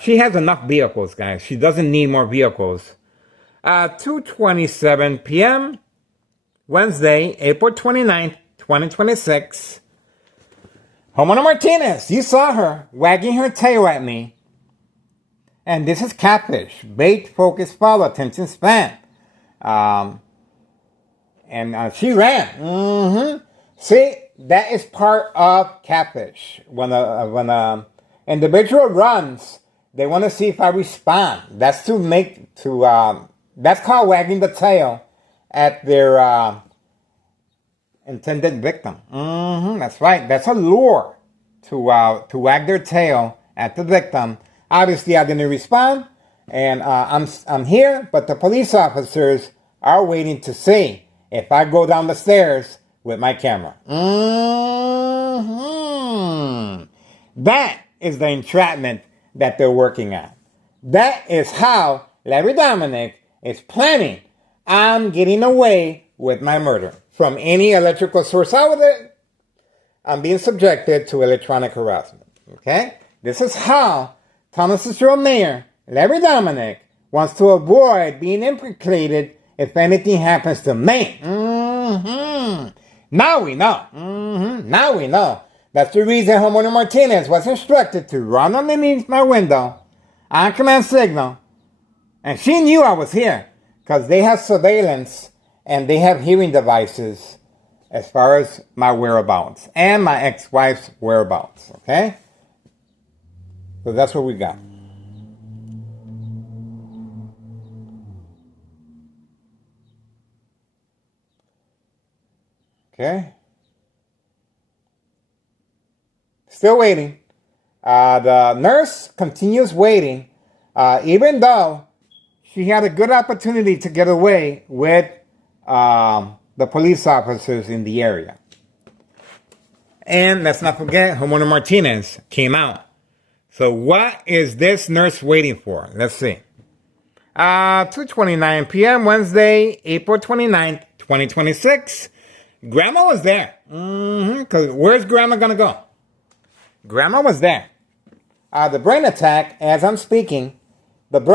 She has enough vehicles, guys. She doesn't need more vehicles. 2:27 p.m. Wednesday, April 29th, 2026. Homeowner Martinez, you saw her wagging her tail at me. And this is catfish. Bait, focus, follow, attention span. And she ran. See, that is part of catfish. When a individual runs, they want to see if I respond. That's that's called wagging the tail at their intended victim. That's right. That's a lure to wag their tail at the victim. Obviously, I didn't respond, and I'm here, but the police officers are waiting to see if I go down the stairs with my camera. That is the entrapment that they're working on. That is how Larry Dominic is planning on getting away with my murder. From any electrical source outlet, I'm being subjected to electronic harassment. Okay? This is how Thomas Cicero Mayor Larry Dominic wants to avoid being implicated if anything happens to me. Now we know. Now we know. That's the reason Homeowner Martinez was instructed to run underneath my window on command signal. And she knew I was here because they have surveillance and they have hearing devices as far as my whereabouts and my ex-wife's whereabouts. Okay? So that's what we got. Okay? Still waiting. The nurse continues waiting, even though she had a good opportunity to get away with the police officers in the area. And let's not forget, Homeowner Martinez came out. So what is this nurse waiting for? Let's see. 2:29 p.m. Wednesday, April 29th, 2026. Grandma was there. Because where's Grandma going to go? Grandma was there. The brain attack as I'm speaking. So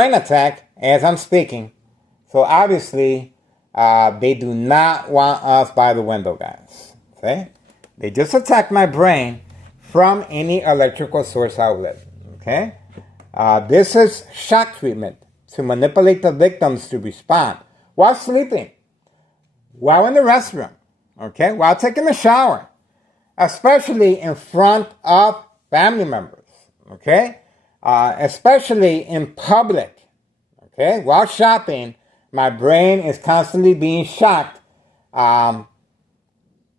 obviously, they do not want us by the window, guys. Okay? They just attacked my brain from any electrical source outlet. Okay? This is shock treatment to manipulate the victims to respond while sleeping, while in the restroom, okay, while taking a shower, especially in front of family members. Okay? especially in public. Okay, while shopping, my brain is constantly being shocked.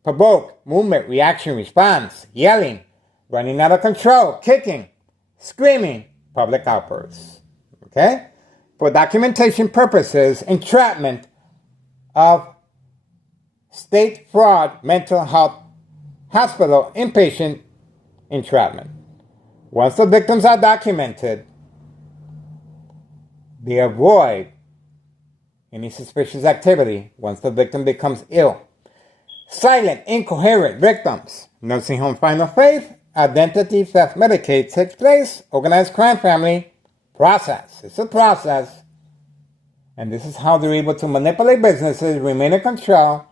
Provoke, movement, reaction, response, yelling, running out of control, kicking, screaming, public outbursts. Okay? For documentation purposes, entrapment of state fraud mental health hospital inpatient entrapment. Once the victims are documented, they avoid any suspicious activity once the victim becomes ill. Silent, incoherent victims. Nursing home final faith. Identity theft Medicaid takes place. Organized crime family. Process. It's a process. And this is how they're able to manipulate businesses, remain in control,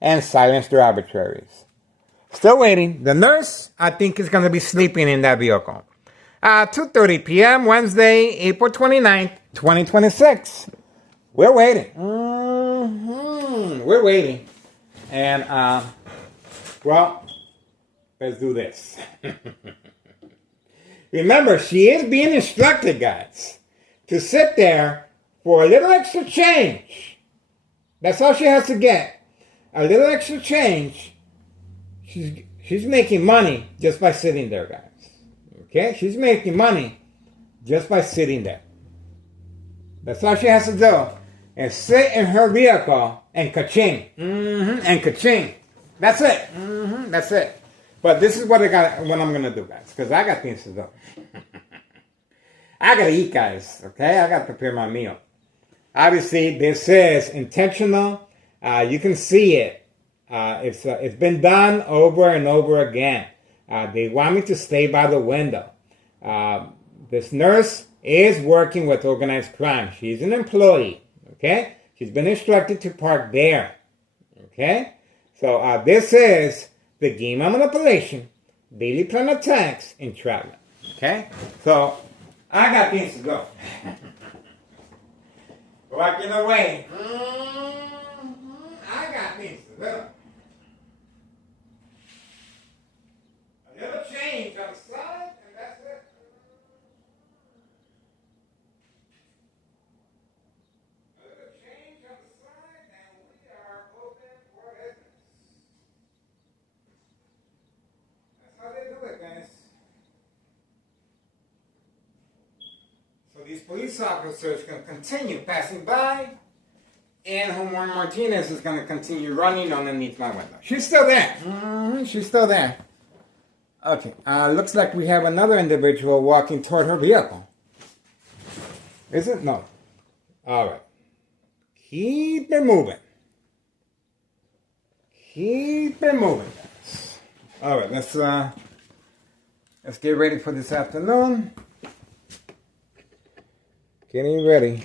and silence their arbitraries. Still waiting. The nurse, I think, is going to be sleeping in that vehicle. 2:30 p.m. Wednesday, April 29th, 2026. We're waiting. We're waiting. And, well, let's do this. Remember, she is being instructed, guys, to sit there for a little extra change. That's all she has to get. A little extra change. She's making money just by sitting there, guys. Okay? She's making money just by sitting there. That's all she has to do. And sit in her vehicle and ka-ching. And ka-ching. That's it. That's it. But this is what I'm going to do, guys. Because I got things to do. I got to eat, guys. Okay? I got to prepare my meal. Obviously, this is intentional. You can see it. It's been done over and over again. They want me to stay by the window. This nurse is working with organized crime. She's an employee. Okay? She's been instructed to park there. Okay? So this is the game of manipulation, daily plan attacks, entrapment. Okay? So I got things to go. Walking away. I got things to do. A little change on the side, and that's it. A little change on the side, and we are open for business. That's how they do it, guys. So these police officers can continue passing by, and Homer Martinez is going to continue running underneath my window. She's still there. She's still there. Okay, looks like we have another individual walking toward her vehicle. Is it? No. All right. Keep it moving. Keep it moving, guys. All right, let's get ready for this afternoon. Getting ready.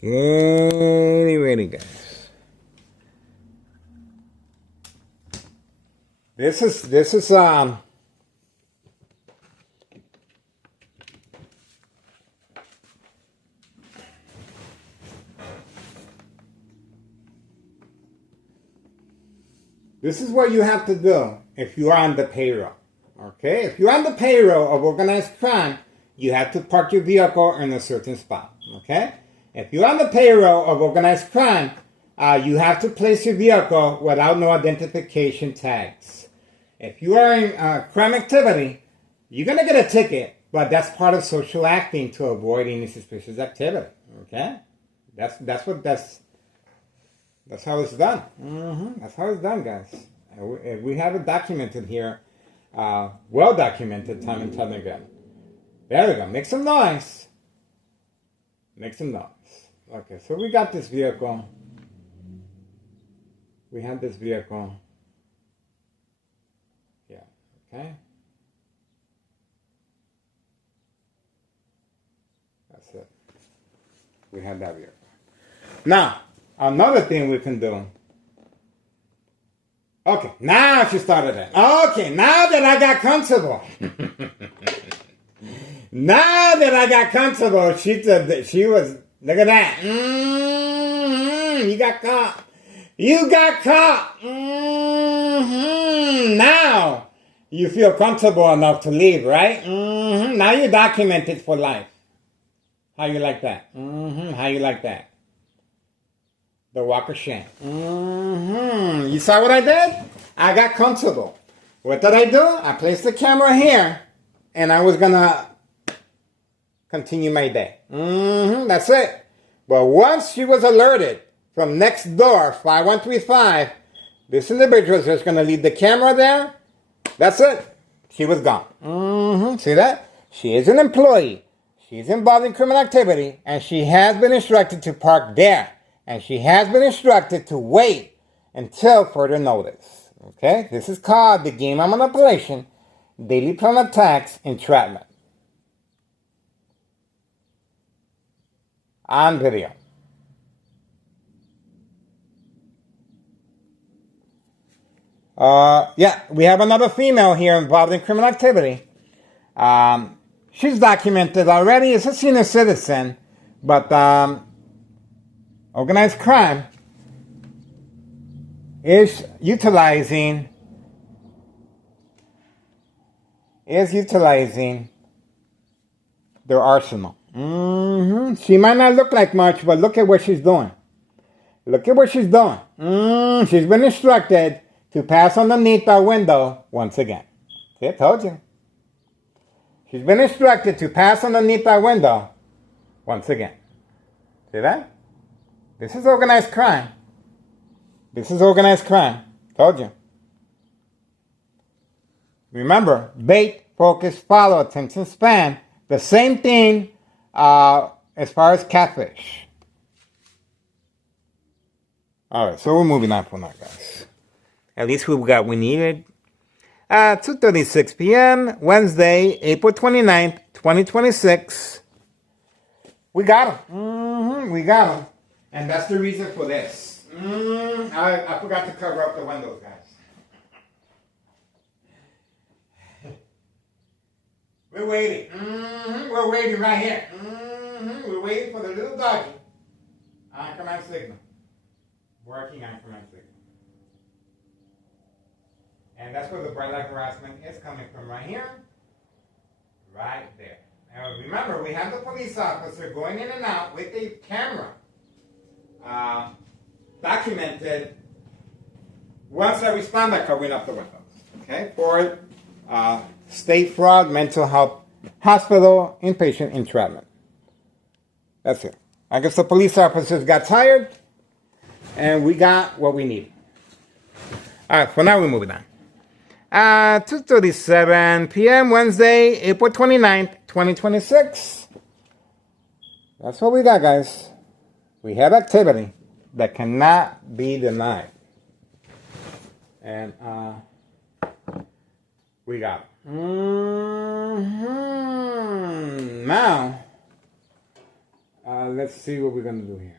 Getting ready, guys. This is This is what you have to do if you are on the payroll. Okay? If you're on the payroll of organized crime, you have to park your vehicle in a certain spot. Okay? If you're on the payroll of organized crime, you have to place your vehicle without no identification tags. If you are in crime activity, you're going to get a ticket, but that's part of social acting to avoid any suspicious activity. Okay? That's how it's done. That's how it's done, guys. We have it documented here, well documented time and time again. There we go. Make some noise. Make some noise. Okay, so we got this vehicle. We have this vehicle. Yeah, okay. That's it. We have that vehicle. Now, another thing we can do. Okay, now she started it. Okay, now that I got comfortable. Now that I got comfortable, she was, look at that. You got caught. You got caught. You feel comfortable enough to leave, right? Now you document it for life. How you like that? How you like that? The walk of shame. You saw what I did? I got comfortable. What did I do? I placed the camera here, and I was gonna continue my day. That's it. But once she was alerted from next door, 5135, this individual is just gonna leave the camera there. That's it. She was gone. See that? She is an employee. She's involved in criminal activity, and she has been instructed to park there. And she has been instructed to wait until further notice. Okay? This is called the game of manipulation, daily plan attacks, entrapment. On video. Yeah, we have another female here involved in criminal activity. She's documented already as a senior citizen, but organized crime is utilizing their arsenal. She might not look like much, but look at what she's doing. Look at what she's doing. She's been instructed to pass underneath our window once again. See, I told you. She's been instructed to pass underneath our window once again. See that? This is organized crime. This is organized crime. Told you. Remember, bait, focus, follow, attention span. The same thing as far as catfish. Alright, so we're moving on from that, guys. At least we got what we needed. 2:36 p.m. Wednesday, April 29th, 2026. We got them. We got them. And that's the reason for this. I forgot to cover up the windows, guys. We're waiting. We're waiting right here. We're waiting for the little doggy on command signal. Working on command signal. And that's where the bright light harassment is coming from, right here. Right there. Now remember, we have the police officer going in and out with a camera. Documented once I respond by covering up the windows. Okay? For state fraud, mental health, hospital, inpatient entrapment. That's it. I guess the police officers got tired, and we got what we need. Alright, for now we're moving on. 2:37 p.m. Wednesday, April 29th, 2026. That's what we got, guys. We have activity that cannot be denied. And we got it. Now, let's see what we're going to do here.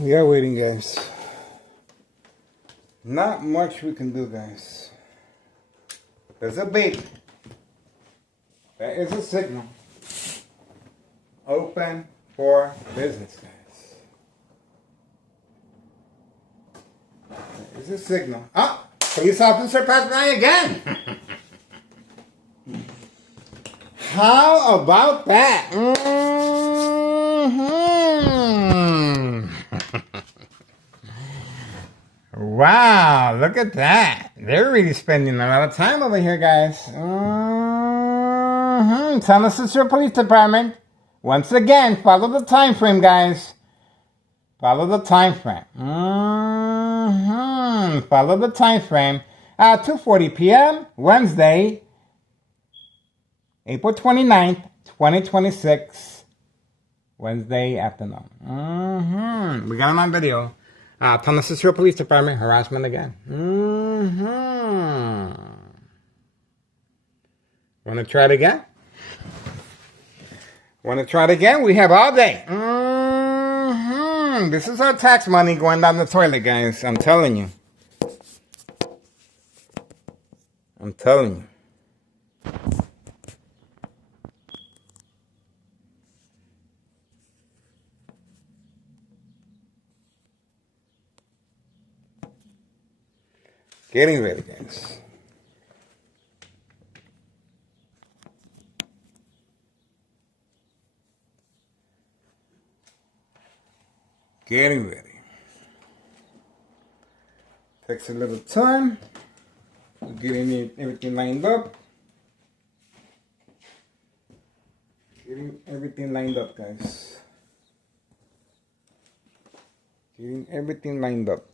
We are waiting, guys. Not much we can do, guys. There's a bait. That is a signal. Open for business, guys. That is a signal. Oh, police officer passed by again. How about that? Wow, look at that. They're really spending a lot of time over here, guys. San Francisco Police Department. Once again, follow the time frame, guys. Follow the time frame. Follow the time frame. 2:40 p.m. Wednesday, April 29th, 2026. Wednesday afternoon. We got him on video. Tennessee Police Department, harassment again. Want to try it again? Want to try it again? We have all day. This is our tax money going down the toilet, guys. I'm telling you. I'm telling you. Getting ready, guys. Getting ready. Takes a little time. Getting everything lined up. Getting everything lined up, guys. Getting everything lined up.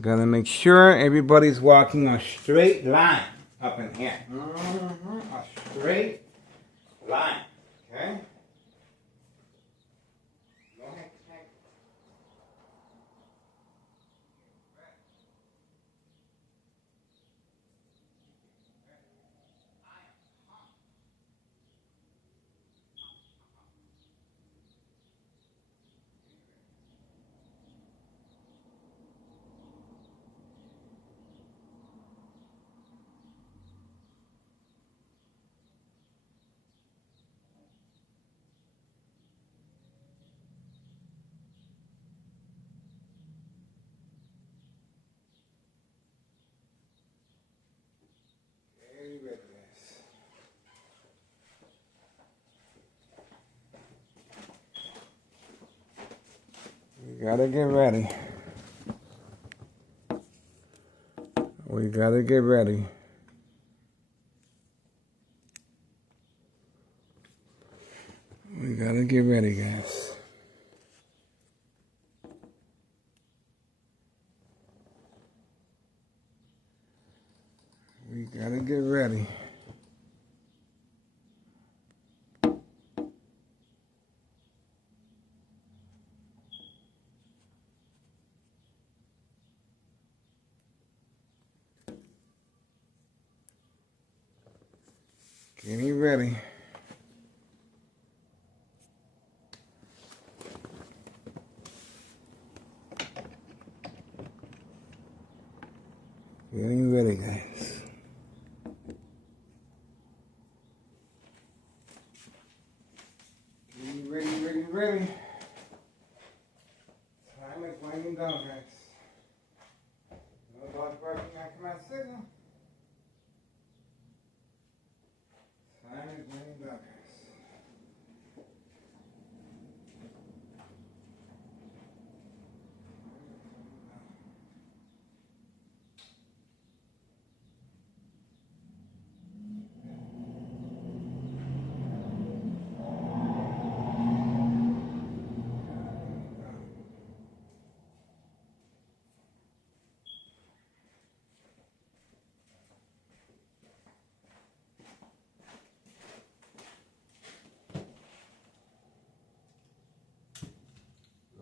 Gotta make sure everybody's walking a straight line up in here. A straight line. Okay? We gotta get ready. We gotta get ready. We gotta get ready, guys. We gotta get ready. Getting ready. Getting ready, guys. Getting ready. Time is winding down, guys. No dog barking after my signal. Time is winding down, guys.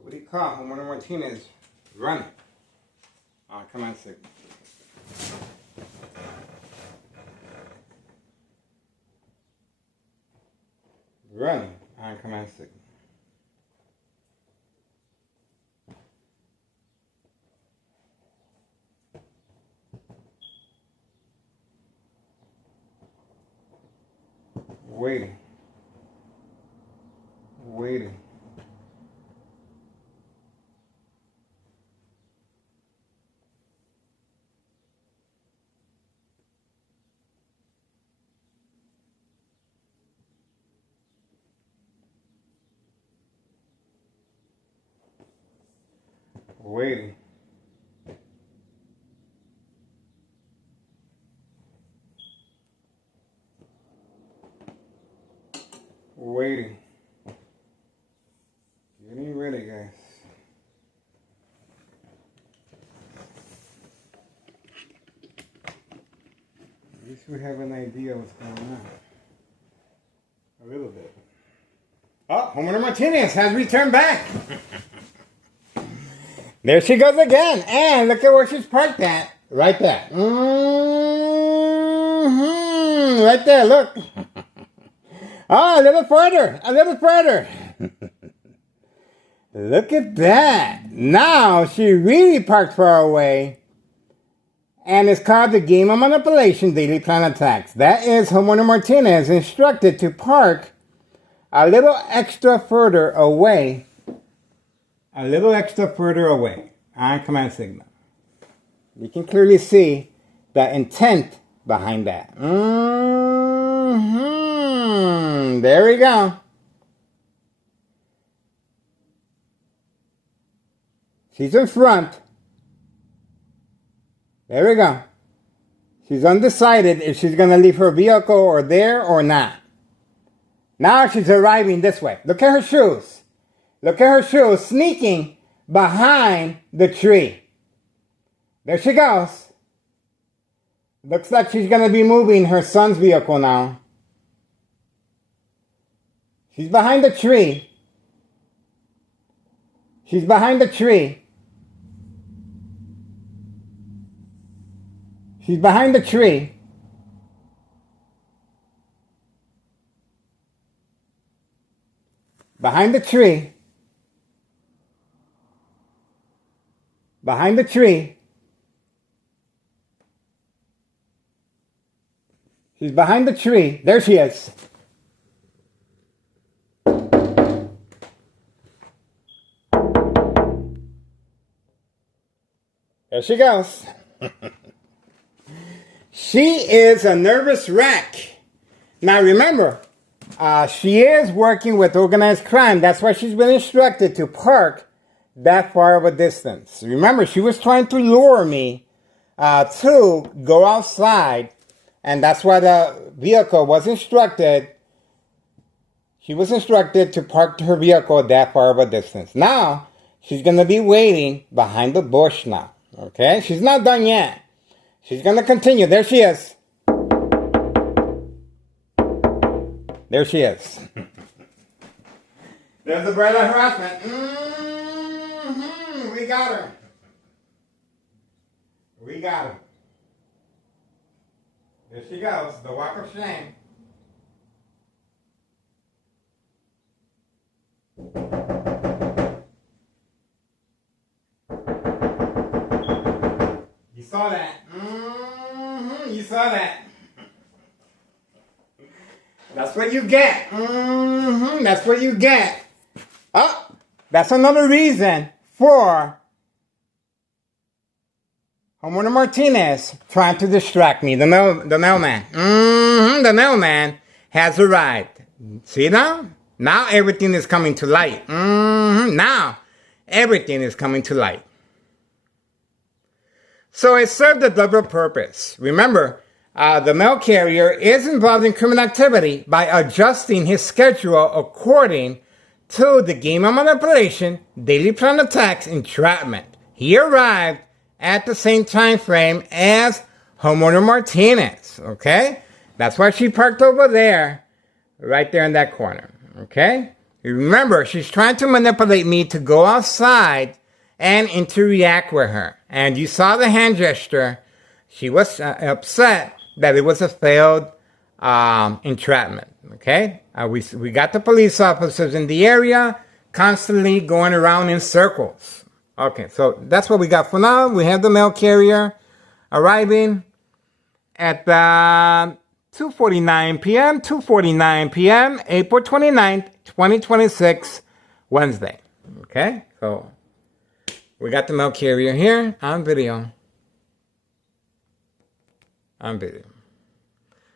What do you call Homer Martinez running? Oh, come on, signal. Running on command signal. Waiting. Waiting. Waiting. Waiting. Getting ready, guys. At least we have an idea what's going on. A little bit. Oh, Homer Martinez has returned back. There she goes again. And look at where she's parked at. Right there. Right there, look. Oh, a little further. A little further. Look at that. Now she really parked far away. And it's called the game of manipulation daily plan attacks. That is Homer Martinez instructed to park a little extra further away. A little extra further away on command signal. You can clearly see the intent behind that. There we go. She's in front. There we go. She's undecided if she's going to leave her vehicle or there or not. Now she's arriving this way. Look at her shoes. Look at her shoes sneaking behind the tree. There she goes. Looks like she's going to be moving her son's vehicle now. She's behind the tree. She's behind the tree. She's behind the tree. Behind the tree. Behind the tree. She's behind the tree. There she is. There she goes. She is a nervous wreck. Now remember, she is working with organized crime. That's why she's been instructed to park that far of a distance. Remember, she was trying to lure me to go outside. And that's why the vehicle was instructed. She was instructed to park her vehicle that far of a distance. Now, she's going to be waiting behind the bush now. Okay? She's not done yet. She's going to continue. There she is. There she is. There's the bread of harassment. We got her. We got her. There she goes. The walk of shame. You saw that. You saw that. That's what you get. That's what you get. Oh, that's another reason for Homer Martinez trying to distract me. The mailman. The mailman has arrived. See now? Now everything is coming to light. Now everything is coming to light. So it served a double purpose. Remember, the mail carrier is involved in criminal activity by adjusting his schedule according to the game of manipulation, daily plan attacks, entrapment. He arrived at the same time frame as Homer Martinez, okay? That's why she parked over there, right there in that corner, okay? Remember, she's trying to manipulate me to go outside and interact with her. And you saw the hand gesture. She was upset that it was a failed entrapment, okay? We got the police officers in the area constantly going around in circles. Okay, so that's what we got for now. We have the mail carrier arriving at the 2:49 p.m., 2:49 p.m., April 29th, 2026, Wednesday. Okay, so we got the milk carrier here on video. On video.